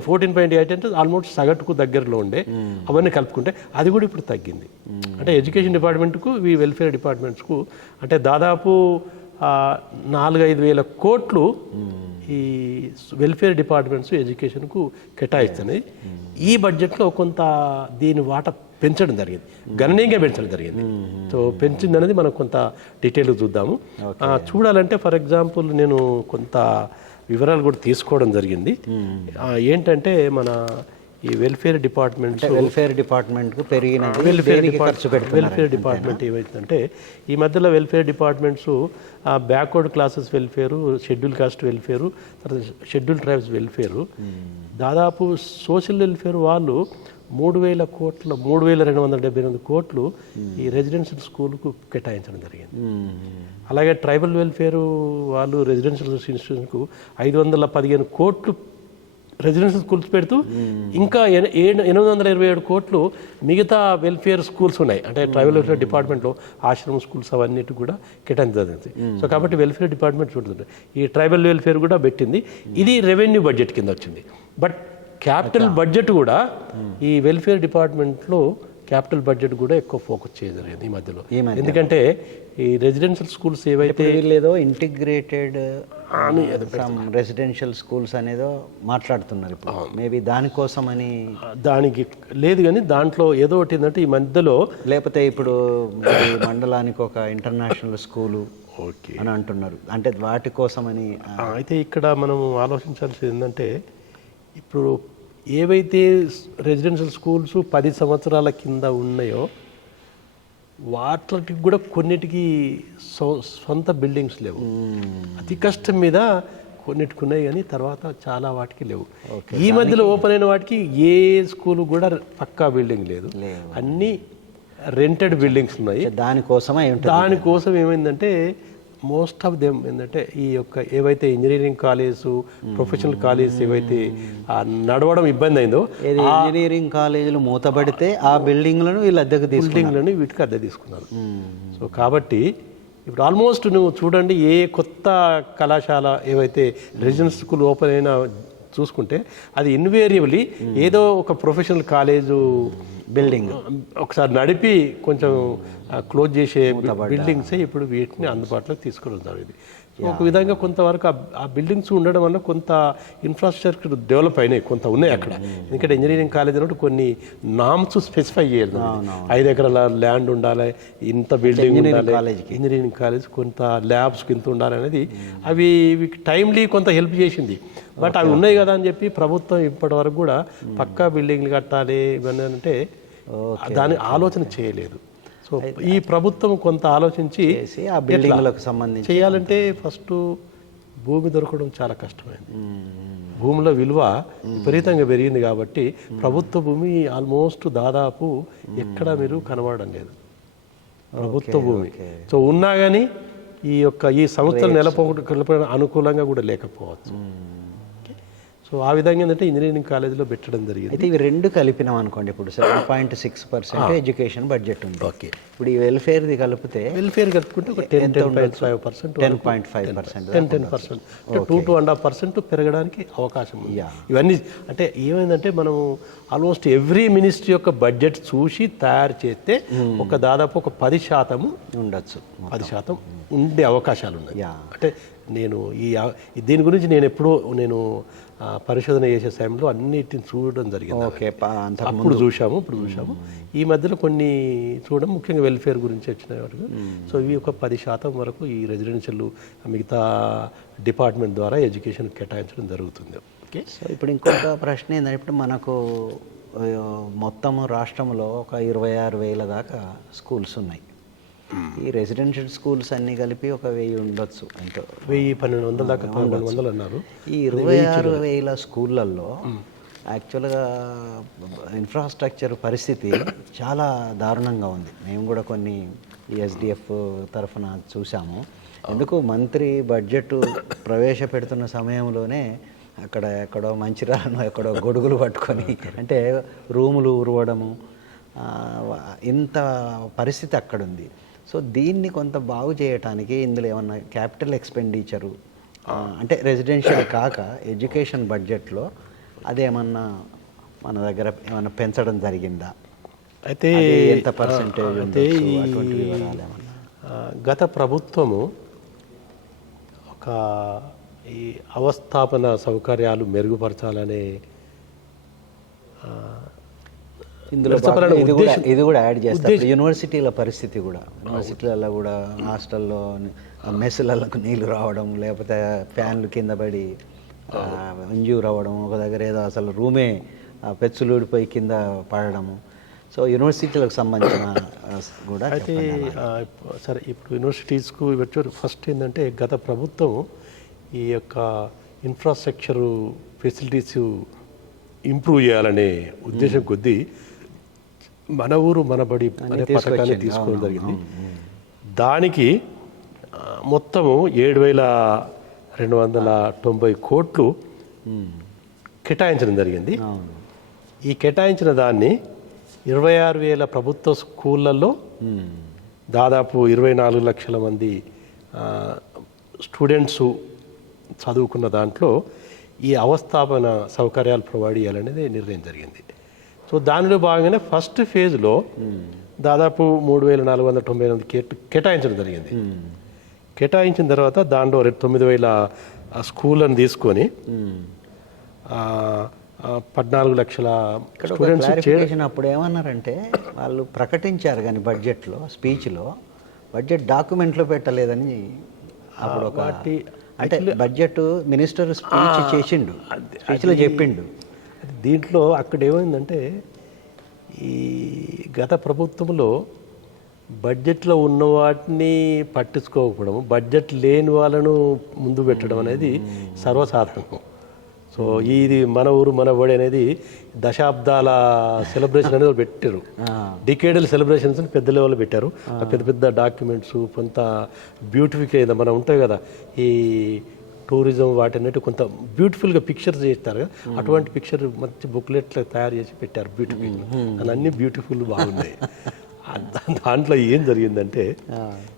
14.8 అంటే ఆల్మోస్ట్ సగటుకు దగ్గరలో ఉండే. అవన్నీ కలుపుకుంటే అది కూడా ఇప్పుడు తగ్గింది. అంటే ఎడ్యుకేషన్ డిపార్ట్మెంట్కు, ఈ వెల్ఫేర్ డిపార్ట్మెంట్స్కు అంటే దాదాపు 4-5 వేల కోట్లు ఈ వెల్ఫేర్ డిపార్ట్మెంట్స్ ఎడ్యుకేషన్కు కేటాయిస్తున్నాయి. ఈ బడ్జెట్లో కొంత దీని వాటా పెంచడం జరిగింది, గణనీయంగా పెంచడం జరిగింది. సో పెంచింది అనేది మనం కొంత డీటెయిల్గా చూద్దాము. చూడాలంటే ఫర్ ఎగ్జాంపుల్ నేను కొంత వివరాలు కూడా తీసుకోవడం జరిగింది. ఏంటంటే మన ఈ వెల్ఫేర్ డిపార్ట్మెంట్స్ వెల్ఫేర్ డిపార్ట్మెంట్కు పెరిగినది వెల్ఫేర్ దేనికి ఖర్చు పెడుతున్నారు? వెల్ఫేర్ డిపార్ట్మెంట్ ఏమవుతుందంటే ఈ మధ్యలో welfare departments backward classes welfare, schedule caste welfare, తర్వాత షెడ్యూల్ ట్రైబ్స్ వెల్ఫేరు, దాదాపు సోషల్ వెల్ఫేర్ వాళ్ళు 3,000 కోట్ల 3,278 కోట్లు ఈ రెసిడెన్షియల్ స్కూల్కు కేటాయించడం జరిగింది. అలాగే ట్రైబల్ వెల్ఫేర్ వాళ్ళు రెసిడెన్షియల్ ఇన్స్టిట్యూషన్కు 515 కోట్లు రెసిడెన్షియల్ స్కూల్స్ పెడుతూ ఇంకా 827 కోట్లు మిగతా వెల్ఫేర్ స్కూల్స్ ఉన్నాయి. అంటే ట్రైబల్ వెల్ఫేర్ డిపార్ట్మెంట్లో ఆశ్రమం స్కూల్స్ అవన్నిటి కూడా కేటాయించబడింది. సో కాబట్టి వెల్ఫేర్ డిపార్ట్మెంట్ చూడుతుంది. ఈ ట్రైబల్ వెల్ఫేర్ కూడా పెట్టింది. ఇది రెవెన్యూ బడ్జెట్ కింద వచ్చింది. బట్ క్యాపిటల్ బడ్జెట్ కూడా ఈ వెల్ఫేర్ డిపార్ట్మెంట్లో క్యాపిటల్ బడ్జెట్ కూడా ఎక్కువ ఫోకస్ చేయగలిగింది ఈ మధ్యలో. ఎందుకంటే ఈ రెసిడెన్షియల్ స్కూల్స్ ఏవైతే లేదో ఇంటిగ్రేటెడ్ రెసిడెన్షియల్ స్కూల్స్ అనేదో మాట్లాడుతున్నారు ఇప్పుడు. మేబీ దానికోసం అని దానికి లేదు, కానీ దాంట్లో ఏదో ఒకటి ఏంటంటే ఈ మధ్యలో లేకపోతే ఇప్పుడు ఈ మండలానికి ఒక ఇంటర్నేషనల్ స్కూలు ఓకే అని అంటున్నారు. అంటే వాటి కోసం అని అయితే ఇక్కడ మనం ఆలోచించాల్సింది ఏంటంటే ఇప్పుడు ఏవైతే రెసిడెన్షియల్ స్కూల్స్ 10 సంవత్సరాల కింద ఉన్నాయో వాటికి కూడా కొన్నిటికి సొంత బిల్డింగ్స్ లేవు. అతి కష్టం మీద కొన్నిటికి ఉన్నాయి, కానీ తర్వాత చాలా వాటికి లేవు. ఈ మధ్యలో ఓపెన్ అయిన వాటికి ఏ స్కూల్ కూడా పక్కా బిల్డింగ్ లేదు, అన్నీ రెంటెడ్ బిల్డింగ్స్ ఉన్నాయి. దానికోసం ఏమైందంటే మోస్ట్ ఆఫ్ దెమ్ ఏంటంటే ఈ యొక్క ఏవైతే ఇంజనీరింగ్ కాలేజ్, ప్రొఫెషనల్ కాలేజ్ ఏవైతే నడవడం ఇబ్బంది అయిందో ఇంజనీరింగ్ కాలేజీలు మూతపడితే ఆ బిల్డింగ్లను వీళ్ళు వీటికి అద్దె తీసుకున్నారు. సో కాబట్టి ఇప్పుడు ఆల్మోస్ట్ నువ్వు చూడండి, ఏ కొత్త కళాశాల ఏవైతే రెసిడెన్షియల్ స్కూల్ ఓపెన్ అయినా చూసుకుంటే అది ఇన్వేరియబుల్లీ ఏదో ఒక ప్రొఫెషనల్ కాలేజు బిల్డింగ్ ఒకసారి నడిపి కొంచెం క్లోజ్ చేసే బిల్డింగ్సే ఇప్పుడు వీటిని అందుబాటులోకి తీసుకుని జరిగింది. ఒక విధంగా కొంతవరకు ఆ బిల్డింగ్స్ ఉండడం వల్ల కొంత ఇన్ఫ్రాస్ట్రక్చర్ డెవలప్ అయినాయి, కొంత ఉన్నాయి అక్కడ. ఎందుకంటే ఇంజనీరింగ్ కాలేజ్ అన్నట్టు కొన్ని నామ్స్ స్పెసిఫై చేయాలి. 5 ఎకరాల ల్యాండ్ ఉండాలి, ఇంత బిల్డింగ్ ఉండాలి, ఇంజనీరింగ్ కాలేజ్ కొంత ల్యాబ్స్కి ఇంత ఉండాలి అనేది అవి టైమ్లీ కొంత హెల్ప్ చేసింది. బట్ అవి ఉన్నాయి కదా అని చెప్పి ప్రభుత్వం ఇప్పటి వరకు కూడా పక్కా బిల్డింగ్లు కట్టాలి ఇవన్నీ అంటే దాని ఆలోచన చేయలేదు. సో ఈ ప్రభుత్వం కొంత ఆలోచించి ఆ బిల్డింగ్లకు సంబంధించి చేయాలంటే ఫస్ట్ భూమి దొరకడం చాలా కష్టమైంది. భూముల విలువ విపరీతంగా పెరిగింది కాబట్టి ప్రభుత్వ భూమి ఆల్మోస్ట్ దాదాపు ఎక్కడ మీరు కనబడడం లేదు ప్రభుత్వ భూమి. సో ఉన్నా కానీ ఈ సంస్థలు నెలకొల్పడానికి అనుకూలంగా కూడా లేకపోవచ్చు. సో ఆ విధంగా ఏంటంటే ఇంజనీరింగ్ కాలేజీలో పెట్టడం జరిగింది. అయితే ఇవి రెండు కలిపినాం అనుకోండి, ఇప్పుడు 7.6% ఎడ్యుకేషన్ బడ్జెట్ ఉంది. ఓకే, ఇప్పుడు ఈ వెల్ఫేర్ది కలిపితే కలుపుకుంటే ఒక 10.5% 10% 2.5% పెరగడానికి అవకాశం ఉంది. ఇవన్నీ అంటే ఏమైందంటే మనం ఆల్మోస్ట్ ఎవ్రీ మినిస్ట్రీ యొక్క బడ్జెట్ చూసి తయారు చేస్తే ఒక దాదాపు ఒక 10% ఉండొచ్చు, 10% ఉండే అవకాశాలు ఉన్నాయి. అంటే నేను దీని గురించి నేను పరిశోధన చేసే సమయంలో అన్నిటిని చూడడం జరిగింది. ఇప్పుడు చూసాము. ఈ మధ్యలో కొన్ని చూడడం, ముఖ్యంగా వెల్ఫేర్ గురించి వచ్చిన వాటికి. సో ఇవి ఒక 10% వరకు ఈ రెసిడెన్షియల్ మిగతా డిపార్ట్మెంట్ ద్వారా ఎడ్యుకేషన్ కేటాయించడం జరుగుతుంది. ఓకే, సో ఇప్పుడు ఇంకొక ప్రశ్న ఏంటంటే, ఇప్పుడు మనకు మొత్తం రాష్ట్రంలో ఒక 26,000 దాకా స్కూల్స్ ఉన్నాయి. ఈ రెసిడెన్షియల్ స్కూల్స్ అన్నీ కలిపి ఒక 1000 ఉండొచ్చు, ఎంతో 1,000-1,200 దాకా అన్నారు. ఈ 26,000 స్కూళ్ళల్లో యాక్చువల్గా ఇన్ఫ్రాస్ట్రక్చర్ పరిస్థితి చాలా దారుణంగా ఉంది. మేము కూడా కొన్ని ఎస్డిఎఫ్ తరఫున చూసాము. ఎందుకు మంత్రి బడ్జెట్ ప్రవేశపెడుతున్న సమయంలోనే అక్కడ ఎక్కడో మంచిర్యాలను ఎక్కడో గొడుగులు పట్టుకొని అంటే రూములు ఉరవడము, ఇంత పరిస్థితి అక్కడుంది. సో దీన్ని కొంత బాగు చేయడానికి ఇందులో ఏమన్నా క్యాపిటల్ ఎక్స్పెండిచరు అంటే రెసిడెన్షియల్ కాక ఎడ్యుకేషన్ బడ్జెట్లో అదేమన్నా మన దగ్గర ఏమన్నా పెంచడం జరిగిందా? అయితే ఎంత పర్సెంటేజ్ అంటే గత ప్రభుత్వము ఈ అవస్థాపన సౌకర్యాలు మెరుగుపరచాలనే ఇందులో ఇది కూడా యాడ్ చేస్తారు. యూనివర్సిటీల పరిస్థితి కూడా, యూనివర్సిటీలలో కూడా హాస్టల్లో మెస్సులకు నీళ్లు రావడం, లేకపోతే ఫ్యాన్లు కింద పడి ఇంజ్యూర్ అవ్వడం, ఒక దగ్గర ఏదో అసలు రూమే పెచ్చులు ఊడిపోయి కింద పడడము. సో యూనివర్సిటీలకు సంబంధించిన కూడా అయితే సరే ఇప్పుడు యూనివర్సిటీస్కు వచ్చారు. ఫస్ట్ ఏంటంటే గత ప్రభుత్వం ఈ యొక్క ఇన్ఫ్రాస్ట్రక్చరు ఫెసిలిటీస్ ఇంప్రూవ్ చేయాలనే ఉద్దేశం కొద్దీ మన ఊరు మన బడి అనే పథకాన్ని తీసుకోవడం జరిగింది. దానికి మొత్తము 7,290 కోట్లు కేటాయించడం జరిగింది. ఈ కేటాయించిన దాన్ని 26,000 ప్రభుత్వ స్కూళ్ళల్లో దాదాపు 24 లక్షల మంది స్టూడెంట్స్ చదువుకున్న దాంట్లో ఈ అవస్థాపన సౌకర్యాలు ప్రొవైడ్ చేయాలనేది నిర్ణయం జరిగింది. సో దానిలో భాగంగానే ఫస్ట్ ఫేజ్లో దాదాపు 3,498 కేటాయించడం జరిగింది. కేటాయించిన తర్వాత దాంట్లో 9,000 స్కూళ్ళను తీసుకొని 14 లక్షల స్టూడెంట్స్ క్లారిఫికేషన్ అప్పుడు ఏమన్నారంటే వాళ్ళు ప్రకటించారు కానీ బడ్జెట్లో స్పీచ్లో బడ్జెట్ డాక్యుమెంట్లో పెట్టలేదని అప్పుడు ఒక అంటే బడ్జెట్ మినిస్టర్ స్పీచ్ చేసిండు, స్పీచ్లో చెప్పిండు. దీంట్లో అక్కడ ఏమైందంటే ఈ గత ప్రభుత్వంలో బడ్జెట్లో ఉన్న వాటిని పట్టించుకోకపోవడం, బడ్జెట్ లేని వాళ్ళను ముందు పెట్టడం అనేది సర్వసాధారణం. సో ఇది మన ఊరు మన బడి అనేది దశాబ్దాల సెలబ్రేషన్ అనేది పెట్టారు. డికేడల్ సెలబ్రేషన్స్ అని పెద్ద లెవెల్లో పెట్టారు. పెద్ద పెద్ద డాక్యుమెంట్స్ కొంత బ్యూటిఫికేషన్ మనం ఉంటాయి కదా ఈ టూరిజం వాటన్నిటి కొంత బ్యూటిఫుల్గా పిక్చర్స్ చేస్తారు కదా, అటువంటి పిక్చర్ మంచి బుక్లెట్లు తయారు చేసి పెట్టారు బ్యూటిఫుల్. అన్నీ బ్యూటిఫుల్ బాగున్నాయి. దాంట్లో ఏం జరిగిందంటే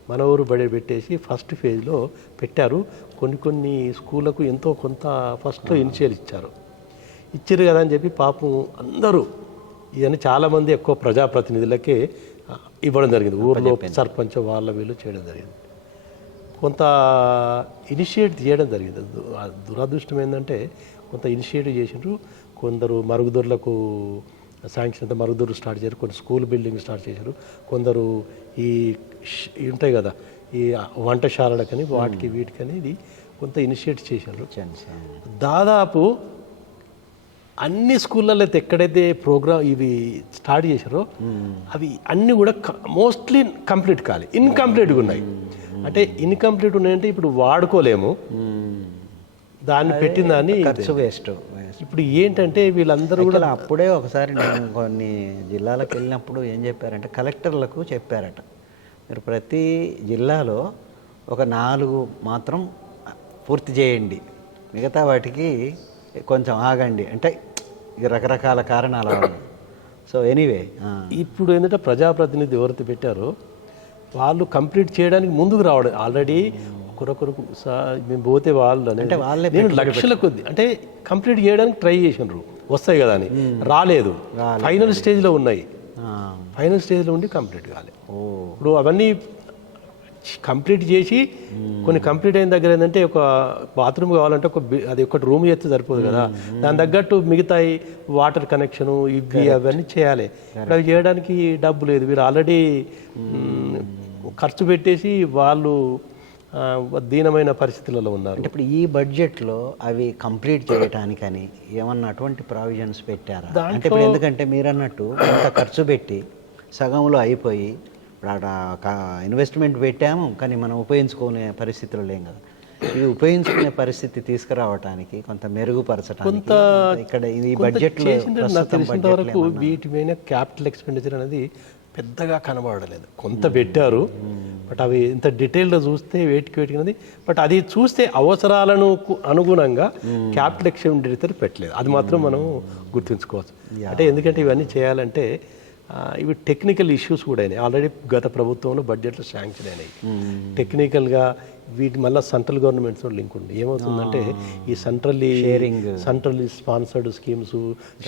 మన ఊరు బడి పెట్టేసి ఫస్ట్ ఫేజ్లో పెట్టారు. కొన్ని స్కూళ్ళకు ఎంతో కొంత ఫస్ట్లో ఇనిషియల్ ఇచ్చారు కదా అని చెప్పి పాపం అందరూ ఇవన్నీ చాలామంది ఎక్కువ ప్రజాప్రతినిధులకే ఇవ్వడం జరిగింది. ఊర్లో సర్పంచ్ వాళ్ళ వీళ్ళు చేయడం జరిగింది. కొంత ఇనిషియేట్ చేయడం జరిగింది. దురదృష్టం ఏంటంటే కొంత ఇనిషియేటివ్ చేసిండ్రు. కొందరు మరుగుదొడ్లకు శాంక్షన్ అంతా మరుగుదొడ్లు స్టార్ట్ చేశారు, కొన్ని స్కూల్ బిల్డింగ్ స్టార్ట్ చేశారు. కొందరు ఈ ఉంటాయి కదా ఈ వంటశాలలకని వాటికి వీటికని ఇది కొంత ఇనిషియేట్ చేశారు. దాదాపు అన్ని స్కూళ్ళల్లో అయితే ఎక్కడైతే ప్రోగ్రామ్ ఇవి స్టార్ట్ చేశారో అవి అన్నీ కూడా మోస్ట్లీ కంప్లీట్ కాలే, ఇన్కంప్లీట్గా ఉన్నాయి. అంటే ఇన్కంప్లీట్ ఉన్నాయంటే ఇప్పుడు వాడుకోలేము, దాన్ని పెట్టిన దాన్ని ఖర్చు వేస్ట్. ఇప్పుడు ఏంటంటే వీళ్ళందరూ కూడా అప్పుడే ఒకసారి నేను కొన్ని జిల్లాలకు వెళ్ళినప్పుడు ఏం చెప్పారంటే కలెక్టర్లకు చెప్పారట, మీరు ప్రతి జిల్లాలో ఒక 4 మాత్రం పూర్తి చేయండి, మిగతా వాటికి కొంచెం ఆగండి అంటే రకరకాల కారణాల వల్ల. సో ఎనీవే ఇప్పుడు ఏంటంటే ప్రజాప్రతినిధి ఎవరైతే పెట్టారో వాళ్ళు కంప్లీట్ చేయడానికి ముందుకు రావడం. ఆల్రెడీ ఒకరొకరు మేము పోతే వాళ్ళు అంటే వాళ్ళే నేను లక్షల కొద్ది అంటే కంప్లీట్ చేయడానికి ట్రై చేసినారు, వస్తాయి కదా అని రాలేదు. ఫైనల్ స్టేజ్లో ఉన్నాయి, ఫైనల్ స్టేజ్లో ఉండి కంప్లీట్ కాలేదు. ఇప్పుడు అవన్నీ కంప్లీట్ చేసి కొన్ని కంప్లీట్ అయిన దగ్గర ఏంటంటే ఒక బాత్రూమ్ కావాలంటే అది ఒకటి రూమ్ చేస్తే సరిపోదు కదా, దాని తగ్గట్టు మిగతాయి వాటర్ కనెక్షను ఇవి అవన్నీ చేయాలి. ఇప్పుడు అవి చేయడానికి డబ్బు లేదు. వీరు ఆల్రెడీ ఖర్చు పెట్టేసి వాళ్ళు దీనమైన పరిస్థితులలో ఉన్నారు. అంటే ఇప్పుడు ఈ బడ్జెట్లో అవి కంప్లీట్ చేయడానికని ఏమన్నా అటువంటి ప్రావిజన్స్ పెట్టారా? అంటే ఇప్పుడు ఎందుకంటే మీరు అన్నట్టు ఇంత ఖర్చు పెట్టి సగంలో అయిపోయి ఇప్పుడు అక్కడ ఇన్వెస్ట్మెంట్ పెట్టాము కానీ మనం ఉపయోగించుకునే పరిస్థితులు లేం కదా, ఇవి ఉపయోగించుకునే పరిస్థితి తీసుకురావడానికి కొంత మెరుగుపరచడానికి కొంత ఇక్కడ ఈ బడ్జెట్లో వరకు వీటి మీద క్యాపిటల్ ఎక్స్పెండిచర్ అనేది పెద్దగా కనబడలేదు. కొంత పెట్టారు, బట్ అవి ఇంత డీటెయిల్గా చూస్తే వేటికి అనేది, బట్ అది చూస్తే అవసరాలను అనుగుణంగా క్యాపిటల్ ఎక్స్పెండిచర్ పెట్టలేదు. అది మాత్రం మనం గుర్తుంచుకోవచ్చు. అంటే ఎందుకంటే ఇవన్నీ చేయాలంటే ఇవి టెక్నికల్ ఇష్యూస్ కూడా అయినాయి. ఆల్రెడీ గత ప్రభుత్వంలో బడ్జెట్లో శాంక్షన్ అయినాయి. టెక్నికల్గా వీటి మళ్ళీ సెంట్రల్ గవర్నమెంట్తో లింక్ ఉంది. ఏమవుతుందంటే ఈ సెంట్రల్ స్పాన్సర్డ్ స్కీమ్స్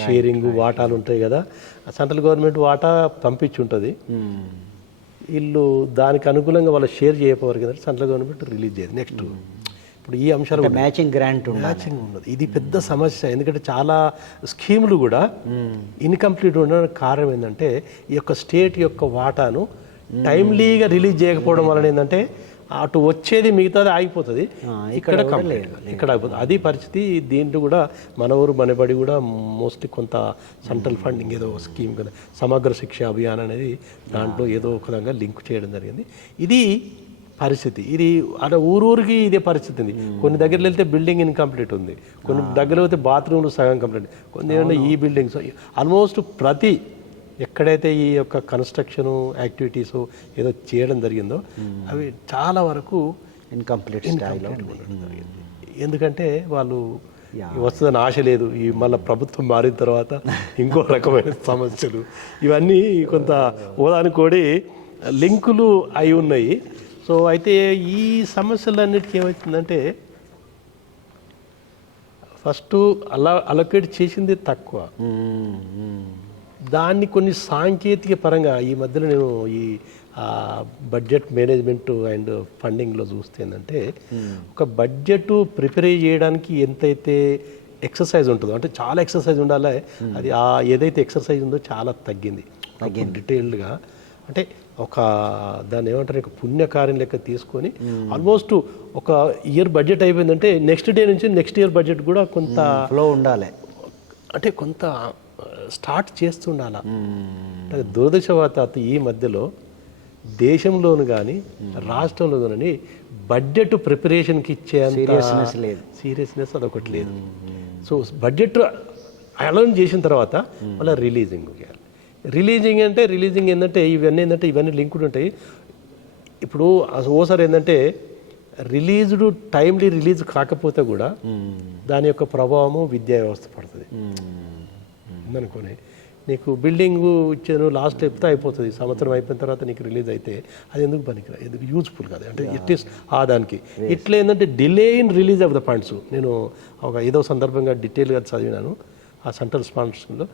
షేరింగ్ వాటాలు ఉంటాయి కదా, సెంట్రల్ గవర్నమెంట్ వాటా పంపించి ఉంటుంది, వీళ్ళు దానికి అనుకూలంగా వాళ్ళు షేర్ చేయకపోవాలి కదా, సెంట్రల్ గవర్నమెంట్ రిలీజ్ చేయదు. నెక్స్ట్ ఇప్పుడు ఈ అంశాలు మ్యాచింగ్ గ్రాంట్ మ్యాచింగ్ ఉన్నది. ఇది పెద్ద సమస్య. ఎందుకంటే చాలా స్కీములు కూడా ఇన్కంప్లీట్ ఉండడానికి కారణం ఏంటంటే ఈ యొక్క స్టేట్ యొక్క వాటాను టైమ్లీగా రిలీజ్ చేయకపోవడం వలన ఏంటంటే అటు వచ్చేది మిగతాది ఆగిపోతుంది, ఇక్కడ కంప్లీట్ ఇక్కడ ఆగిపోతుంది. అది పరిస్థితి. దీంట్లో కూడా మన ఊరు మనబడి కూడా మోస్ట్లీ కొంత సెంట్రల్ ఫండింగ్ ఏదో స్కీమ్ కదా, సమగ్ర శిక్ష అభియాన్ అనేది దాంట్లో ఏదో ఒక విధంగా లింక్ చేయడం జరిగింది. ఇది పరిస్థితి. ఇది అంటే ఊరూరికి ఇదే పరిస్థితి ఉంది. కొన్ని దగ్గర వెళ్తే బిల్డింగ్ ఇన్కంప్లీట్ ఉంది, కొన్ని దగ్గర వెళ్తే బాత్రూమ్లు సగం కంప్లీట్, కొన్ని ఏమన్నా ఈ బిల్డింగ్స్ ఆల్మోస్ట్ ప్రతి ఎక్కడైతే ఈ యొక్క కన్స్ట్రక్షన్ యాక్టివిటీస్ ఏదో చేయడం జరిగిందో అవి చాలా వరకు ఇన్కంప్లీట్ స్థాయిలో ఎందుకంటే వాళ్ళు వస్తుందని ఆశ లేదు. ఈ మళ్ళీ ప్రభుత్వం మారిన తర్వాత ఇంకో రకమైన సమస్యలు ఇవన్నీ కొంత ఓదానుకోడి లింకులు అయి ఉన్నాయి. సో అయితే ఈ సమస్యలన్నిటికీ ఏమవుతుందంటే ఫస్ట్ అలొకేట్ చేసింది తక్కువ, దాన్ని కొన్ని సాంకేతిక పరంగా ఈ మధ్యలో నేను ఈ బడ్జెట్ మేనేజ్మెంట్ అండ్ ఫండింగ్లో చూస్తే ఏంటంటే ఒక బడ్జెట్ ప్రిపేర్ చేయడానికి ఎంతైతే ఎక్సర్సైజ్ ఉంటుందో, అంటే చాలా ఎక్సర్సైజ్ ఉండాలి, అది ఏదైతే ఎక్సర్సైజ్ ఉందో చాలా తగ్గింది డీటెయిల్డ్గా. అంటే ఒక దాన్ని ఏమంటారు, ఒక పుణ్యకార్యం లెక్క తీసుకొని ఆల్మోస్ట్ ఒక ఇయర్ బడ్జెట్ అయిపోయిందంటే నెక్స్ట్ డే నుంచి నెక్స్ట్ ఇయర్ బడ్జెట్ కూడా కొంత ఫ్లో ఉండాలి, అంటే కొంత స్టార్ట్ చేస్తుండాల. దురదృష్టవశాత్తు ఈ మధ్యలో దేశంలోను కానీ రాష్ట్రంలో కానీ బడ్జెట్ ప్రిపరేషన్కి ఇచ్చే సీరియస్నెస్ అదొకటి లేదు. సో బడ్జెట్ అలౌన్ చేసిన తర్వాత మళ్ళీ రిలీజింగ్ అంటే రిలీజింగ్ ఏంటంటే ఇవన్నీ లింక్డ్ ఉంటాయి. ఇప్పుడు ఓసారి ఏంటంటే రిలీజ్డ్ టైమ్లీ రిలీజ్ కాకపోతే కూడా దాని యొక్క ప్రభావము విద్యా వ్యవస్థ పడుతుంది. ఉందనుకోని నీకు బిల్డింగ్ ఇచ్చాను లాస్ట్ చెప్తే అయిపోతుంది, సంవత్సరం అయిపోయిన తర్వాత నీకు రిలీజ్ అయితే అది ఎందుకు పనికిరా, ఎందుకు యూజ్ఫుల్ కాదు, అంటే అట్లీస్ట్ దానికి ఇట్లా ఏంటంటే delay in release of the funds. నేను ఒక ఏదో సందర్భంగా డీటెయిల్గా చదివినాను ఆ సెంట్రల్ స్పాన్సర్స్లో.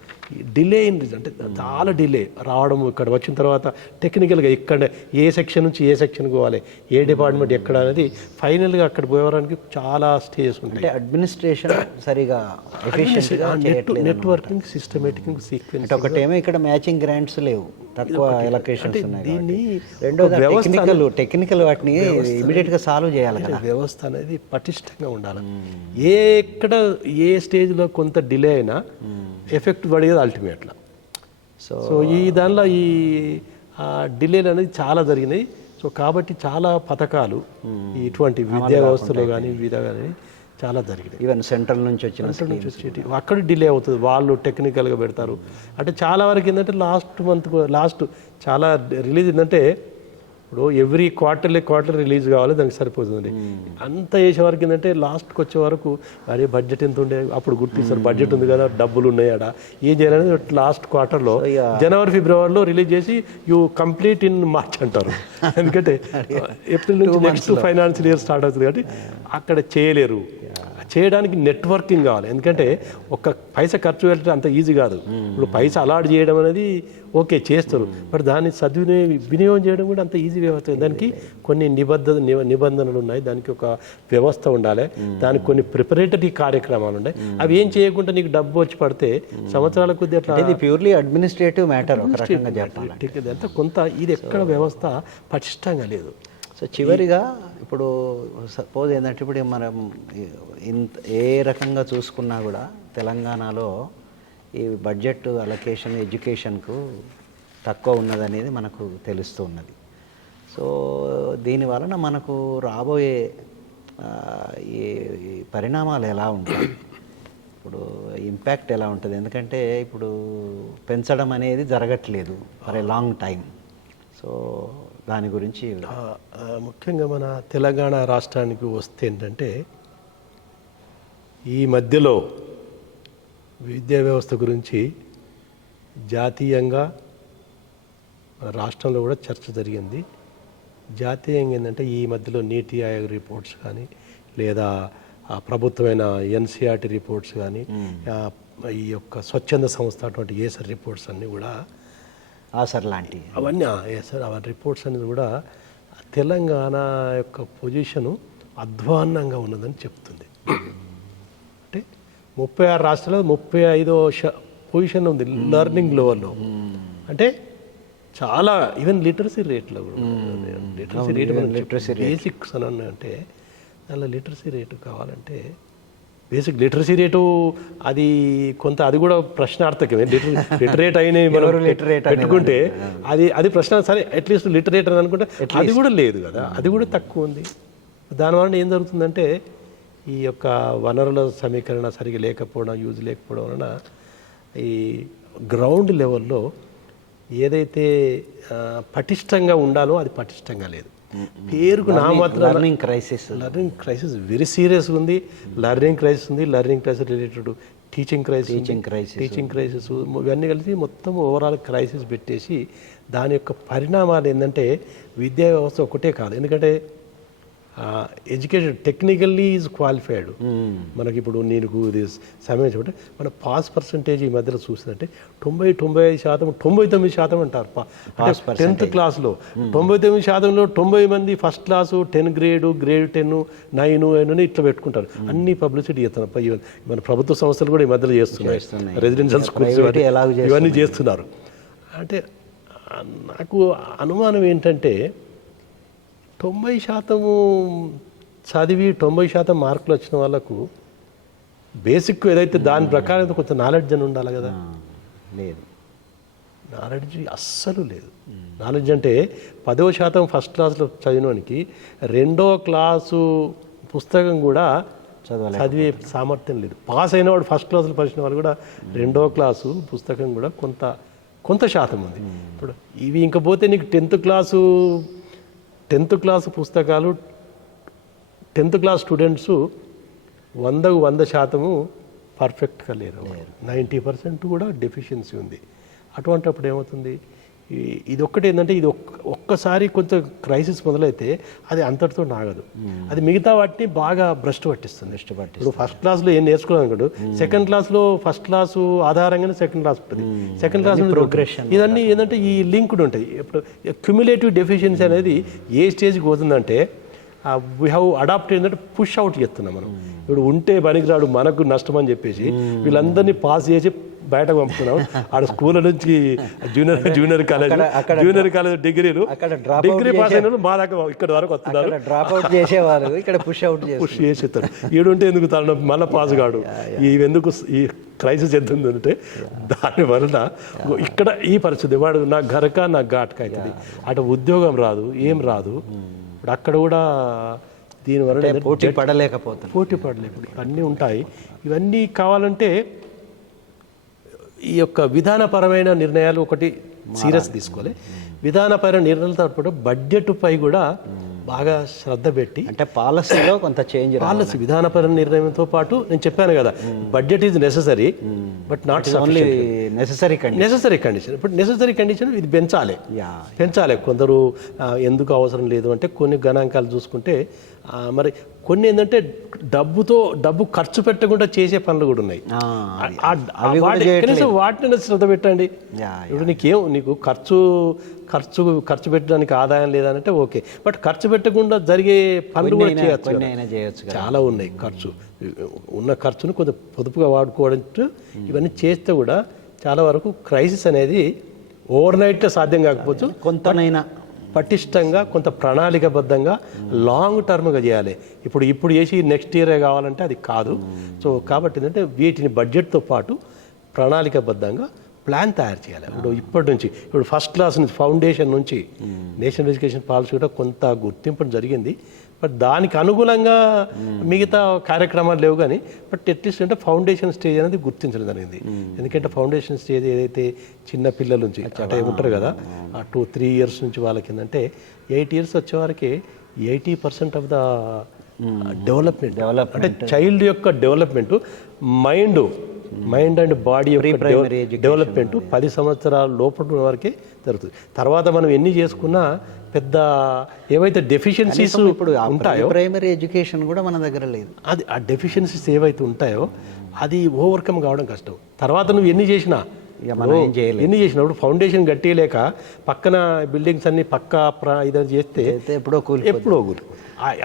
డిలే ఇన్ రిలీజ్ అంటే చాలా డిలే రావడం, ఇక్కడ వచ్చిన తర్వాత టెక్నికల్గా ఇక్కడ ఏ సెక్షన్ నుంచి ఏ సెక్షన్కి పోవాలి, ఏ డిపార్ట్మెంట్ ఎక్కడ అనేది ఫైనల్గా అక్కడ పోవడానికి చాలా స్టేజెస్ ఉంటాయి. అడ్మినిస్ట్రేషన్ సరిగా నెట్వర్కింగ్ సిస్టమేటిక్ సీక్వెన్స్. ఒకటేమో ఇక్కడ మ్యాచింగ్ గ్రాంట్స్ లేవు, తక్కువ ఎలొకేషన్స్ ఉన్నాయి. దీన్ని రెండోది టెక్నికల్ వాటిని ఇమీడియట్ గా సాల్వ్ చేయాలి కదా. వ్యవస్థ అనేది పటిష్టంగా ఉండాలి. ఎక్కడ ఏ స్టేజ్లో కొంత డిలే అయినా ఎఫెక్ట్ పడేది అల్టిమేట్లా. సో ఈ దానిలో ఈ డిలేలు అనేది చాలా జరిగినాయి. సో కాబట్టి చాలా పథకాలు ఇటువంటి విద్యా వ్యవస్థలో కానీ వివిధ కానీ చాలా జరిగినాయి. ఈవెన్ సెంట్రల్ నుంచి వచ్చేటి అక్కడ డిలే అవుతుంది, వాళ్ళు టెక్నికల్గా పెడతారు. అంటే చాలా వరకు ఏంటంటే లాస్ట్ చాలా రిలీజ్ ఏంటంటే ఇప్పుడు ఎవ్రీ క్వార్టర్ రిలీజ్ కావాలి, దానికి సరిపోతుంది. అంత చేసే వరకు ఏంటంటే లాస్ట్కి వచ్చే వరకు అరే బడ్జెట్ ఎంత ఉండే అప్పుడు గుర్తిస్తారు, బడ్జెట్ ఉంది కదా డబ్బులు ఉన్నాయి అక్కడ ఏం చేయాలని లాస్ట్ క్వార్టర్లో జనవరి ఫిబ్రవరిలో రిలీజ్ చేసి యూ కంప్లీట్ ఇన్ మార్చ్ అంటారు. ఎందుకంటే ఏప్రిల్ నుంచి నెక్స్ట్ ఫైనాన్షియల్ ఇయర్ స్టార్ట్ అవుతుంది కాబట్టి అక్కడ చేయలేరు. చేయడానికి నెట్వర్కింగ్ కావాలి, ఎందుకంటే ఒక్క పైసా ఖర్చు పెట్టడం అంత ఈజీ కాదు. ఇప్పుడు పైసా అలాట్ చేయడం అనేది ఓకే చేస్తారు, బట్ దాన్ని వినియోగం చేయడం కూడా అంత ఈజీ వ్యవస్థ. దానికి కొన్ని నిబంధనలు ఉన్నాయి, దానికి ఒక వ్యవస్థ ఉండాలి, దానికి కొన్ని ప్రిపరేటరీ కార్యక్రమాలు ఉన్నాయి. అవి ఏం చేయకుండా నీకు డబ్బు వచ్చి పడితే సంవత్సరాల కొద్ది అట్లా ఇది ప్యూర్లీ అడ్మినిస్ట్రేటివ్ మ్యాటర్. అంతా కొంత ఇది ఎక్కడ వ్యవస్థ పటిష్టంగా లేదు. సో చివరిగా ఇప్పుడు సపోజ్ ఏంటంటే ఇప్పుడు మనం ఏ రకంగా చూసుకున్నా కూడా తెలంగాణలో ఈ బడ్జెట్ అలొకేషన్ ఎడ్యుకేషన్కు తక్కువ ఉన్నదనేది మనకు తెలుస్తూ ఉన్నది. సో దీని వలన మనకు రాబోయే ఈ పరిణామాలు ఎలా ఉంటాయి, ఇప్పుడు ఇంపాక్ట్ ఎలా ఉంటుంది? ఎందుకంటే ఇప్పుడు పెంచడం అనేది జరగట్లేదు for a long time. So దాని గురించి ముఖ్యంగా మన తెలంగాణ రాష్ట్రానికి వస్తే ఏంటంటే ఈ మధ్యలో విద్యా వ్యవస్థ గురించి జాతీయంగా రాష్ట్రంలో కూడా చర్చ జరిగింది. జాతీయంగా ఏంటంటే ఈ మధ్యలో నీతి ఆయోగ్ రిపోర్ట్స్ కానీ లేదా ప్రభుత్వమైన ఎన్సీఆర్టీ రిపోర్ట్స్ కానీ ఈ యొక్క స్వచ్ఛంద సంస్థ అటువంటి ఏసర్ రిపోర్ట్స్ అన్నీ కూడా ఆసర్ లాంటి అవన్నీ ఏసర్ ఆ రిపోర్ట్స్ అనేది కూడా తెలంగాణ యొక్క పొజిషను అధ్వాన్నంగా ఉన్నదని చెప్తుంది. అంటే 36 రాష్ట్రాల్లో 35వ పొజిషన్ ఉంది లెర్నింగ్ లెవెల్లో. అంటే చాలా ఈవెన్ లిటరసీ రేట్లో కూడా లిటరసీ రేట్ literacy బేసిక్స్ అని అంటే దానిలో లిటరసీ రేటు కావాలంటే బేసిక్ లిటరసీ రేటు అది కొంత అది కూడా ప్రశ్నార్థకమే. లిటరేట్ అయిన పెట్టుకుంటే అది ప్రశ్న సరే అట్లీస్ట్ లిటరేట్ అని అనుకుంటే అది కూడా లేదు కదా, అది కూడా తక్కువ ఉంది. దానివల్ల ఏం జరుగుతుందంటే ఈ యొక్క వనరుల సమీకరణ సరిగా లేకపోవడం, యూజ్ లేకపోవడం వలన ఈ గ్రౌండ్ లెవెల్లో ఏదైతే పటిష్టంగా ఉండాలో అది పటిష్టంగా లేదు. పేరుకు నా మాత్రం లర్నింగ్ క్రైసిస్ వెరీ సీరియస్గా ఉంది. లర్నింగ్ క్రైసిస్ ఉంది, learning crisis related teaching crisis ఇవన్నీ కలిసి మొత్తం ఓవరాల్ క్రైసిస్ పెట్టేసి దాని యొక్క పరిణామాలు ఏంటంటే విద్యా వ్యవస్థ ఒకటే కాదు. ఎందుకంటే ఎడ్యుకేషన్ టెక్నికల్లీ ఈజ్ క్వాలిఫైడ్. మనకి ఇప్పుడు నీకు ఇది సమయం చెప్పంటే మన పాస్ పర్సంటేజ్ ఈ మధ్యలో చూసిందంటే 95%, 99% అంటారు. 10th క్లాస్లో 99%లో 90 మంది ఫస్ట్ క్లాసు, 10 గ్రేడ్ 10, 9 ఇట్లా పెట్టుకుంటారు. అన్ని పబ్లిసిటీ చేస్తున్నారు. మన ప్రభుత్వ సంస్థలు కూడా ఈ మధ్యలో చేస్తున్నాయి. రెసిడెన్షియల్ స్కూల్స్ ఇవన్నీ చేస్తున్నారు. అంటే నాకు అనుమానం ఏంటంటే 90% చదివి 90% మార్కులు వచ్చిన వాళ్ళకు బేసిక్ ఏదైతే దాని ప్రకారం కొంచెం నాలెడ్జ్ అని ఉండాలి కదా. లేదు, నాలెడ్జ్ అస్సలు లేదు. నాలెడ్జ్ అంటే 10% ఫస్ట్ క్లాస్లో చదివినవానికి 2వ క్లాసు పుస్తకం కూడా చదివే సామర్థ్యం లేదు. పాస్ అయిన వాడు ఫస్ట్ క్లాసులో పరిచిన వాళ్ళు కూడా 2వ క్లాసు పుస్తకం కూడా కొంత శాతం ఉంది. ఇప్పుడు ఇవి ఇంకా పోతే నీకు 10th క్లాసు పుస్తకాలు 10th క్లాస్ స్టూడెంట్స్ 100% పర్ఫెక్ట్గా లేరు. 90% కూడా డెఫిషియన్సీ ఉంది. అటువంటిప్పుడు ఏమవుతుంది, ఇది ఒక్కటి ఏంటంటే ఇది ఒక్కసారి కొంచెం క్రైసిస్ మొదలైతే అది అంతటితో నాగదు. అది మిగతా వాటిని బాగా భ్రష్టు పట్టిస్తుంది. ఇప్పుడు ఫస్ట్ క్లాస్లో ఏం నేర్చుకున్నాను అనుకోండి, సెకండ్ క్లాస్లో ఫస్ట్ క్లాసు ఆధారంగానే సెకండ్ క్లాస్ ఉంటుంది. సెకండ్ క్లాస్ ప్రోగ్రెషన్ ఇవన్నీ ఏంటంటే ఈ లింక్డ్ ఉంటాయి. ఇప్పుడు క్యుములేటివ్ డెఫిషియన్సీ అనేది ఏ స్టేజ్కి పోతుందంటే వీ హ్యావ్ అడాప్ట్ ఏంటంటే పుష్ అవుట్ చేస్తున్నాం మనం. ఇప్పుడు ఉంటే పనికిరాడు మనకు నష్టం అని చెప్పేసి వీళ్ళందరినీ పాస్ చేసి బయటకు పంపుతున్నాం. ఆడ స్కూల్ నుంచి జూనియర్ కాలేజ్ డిగ్రీ పాస్ అయిన మా దాకా ఇక్కడ వరకు వస్తున్నారు. డ్రాప్ అవుట్ చేసేవారు, ఇక్కడ పుష్ చేసేస్తారు. ఈడుంటే ఎందుకు తన మళ్ళీ పాస్ కాడు. ఎందుకు ఈ క్రైసిస్ ఎంత ఉందంటే దాని వలన ఇక్కడ ఈ పరిస్థితి వాడు నా ఘరక నా ఘాట్క అవుతుంది. అటు ఉద్యోగం రాదు, ఏం రాదు. ఇప్పుడు అక్కడ కూడా దీనివల్ల పోటీ పడలేకపోతే అన్నీ ఉంటాయి. ఇవన్నీ కావాలంటే ఈ యొక్క విధానపరమైన నిర్ణయాలు ఒకటి సీరియస్ తీసుకోవాలి. విధానపరమైన నిర్ణయాలతో పాటు బడ్జెట్ పై కూడా బాగా శ్రద్ధ పెట్టి, అంటే పాలసీలో కొంత చేంజ్, పాలసీ విధానపరమైన నిర్ణయంతో పాటు నేను చెప్పాను కదా budget is necessary but not only necessary condition. ఇప్పుడు నెససరీ కండిషన్ ఇది పెంచాలి. కొందరు ఎందుకు అవసరం లేదు అంటే కొన్ని గణాంకాలు చూసుకుంటే మరి కొన్ని ఏంటంటే డబ్బు ఖర్చు పెట్టకుండా చేసే పనులు కూడా ఉన్నాయి. కనీసం వాటిని శ్రద్ధ పెట్టండి. ఇప్పుడు నీకు ఖర్చు పెట్టడానికి ఆదాయం లేదంటే ఓకే, బట్ ఖర్చు పెట్టకుండా జరిగే పనులు కూడా చేయొచ్చు. చాలా ఉన్నాయి. ఉన్న ఖర్చును కొంచెం పొదుపుగా వాడుకోవడం ఇవన్నీ చేస్తే కూడా చాలా వరకు క్రైసిస్ అనేది ఓవర్ నైట్ సాధ్యం కాకపోవచ్చు. కొంతనైనా పటిష్టంగా కొంత ప్రణాళికబద్ధంగా లాంగ్ టర్మ్గా చేయాలి. ఇప్పుడు చేసి నెక్స్ట్ ఇయరే కావాలంటే అది కాదు. సో కాబట్టి ఏంటంటే వీటిని బడ్జెట్తో పాటు ప్రణాళికబద్ధంగా ప్లాన్ తయారు చేయాలి. ఇప్పటి నుంచి ఫస్ట్ క్లాస్ నుంచి ఫౌండేషన్ నుంచి నేషనల్ ఎడ్యుకేషన్ పాలసీ కూడా కొంత గుర్తింపు జరిగింది. బట్ దానికి అనుగుణంగా మిగతా కార్యక్రమాలు లేవు కానీ బట్ అట్లీస్ట్ అంటే ఫౌండేషన్ స్టేజ్ అనేది గుర్తించడం జరిగింది. ఎందుకంటే ఫౌండేషన్ స్టేజ్ ఏదైతే చిన్న పిల్లల నుంచి అంటే ఉంటారు కదా 2-3 years నుంచి వాళ్ళకి ఏంటంటే 8 years వచ్చే వారికి 80% ఆఫ్ ద డెవలప్మెంట్ అంటే చైల్డ్ యొక్క డెవలప్మెంట్ మైండ్ అండ్ బాడీ యొక్క డెవలప్మెంట్ 10 సంవత్సరాల లోపల వరకే జరుగుతుంది. తర్వాత మనం ఎన్ని చేసుకున్నా పెద్ద ఏవైతే డెఫిషియన్సీస్ ఉంటాయో, ప్రైమరీ ఎడ్యుకేషన్ కూడా మన దగ్గర లేదు. అది ఆ డెఫిషియన్సీస్ ఏవైతే ఉంటాయో అది ఓవర్కమ్ కావడం కష్టం. తర్వాత నువ్వు ఎన్ని చేసినా ఇప్పుడు ఫౌండేషన్ గట్టిలేక పక్కన బిల్డింగ్స్ అన్ని ఇదని చేస్తే ఎప్పుడో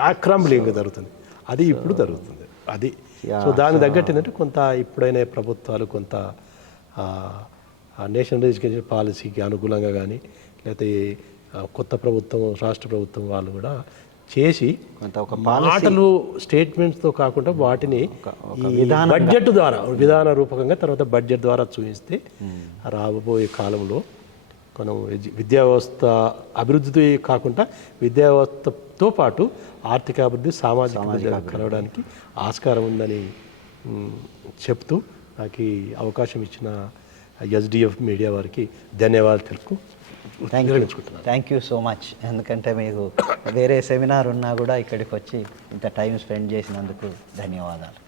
ఆ క్రంబ్లింగ్ జరుగుతుంది. అది ఇప్పుడు జరుగుతుంది. అది సో దానికి తగ్గట్టు ఏంటంటే కొంత ఇప్పుడైనా ప్రభుత్వాలు కొంత ఆ నేషనల్ ఎడ్యుకేషన్ పాలసీకి అనుకూలంగా కానీ లేకపోతే కొత్త ప్రభుత్వం రాష్ట్ర ప్రభుత్వం వాళ్ళు కూడా చేసి కొంత ఒక మాటలు స్టేట్మెంట్స్తో కాకుండా వాటిని ఒక బడ్జెట్ ద్వారా విధాన రూపకంగా తర్వాత బడ్జెట్ ద్వారా చూపిస్తే రాబోయే కాలంలో మనం విద్యా వ్యవస్థ అభివృద్ధితో కాకుండా విద్యా వ్యవస్థతో పాటు ఆర్థిక అభివృద్ధి సామాజిక అభివృద్ధి కలవడానికి ఆస్కారం ఉందని చెప్తూ నాకు ఈ అవకాశం ఇచ్చిన ఎస్డిఎఫ్ మీడియా వారికి ధన్యవాదాలు తెలుపు థ్యాంక్ యూ సో మచ్. ఎందుకంటే మీకు వేరే సెమినార్ ఉన్నా కూడా ఇక్కడికి వచ్చి ఇంత టైం స్పెండ్ చేసినందుకు ధన్యవాదాలు.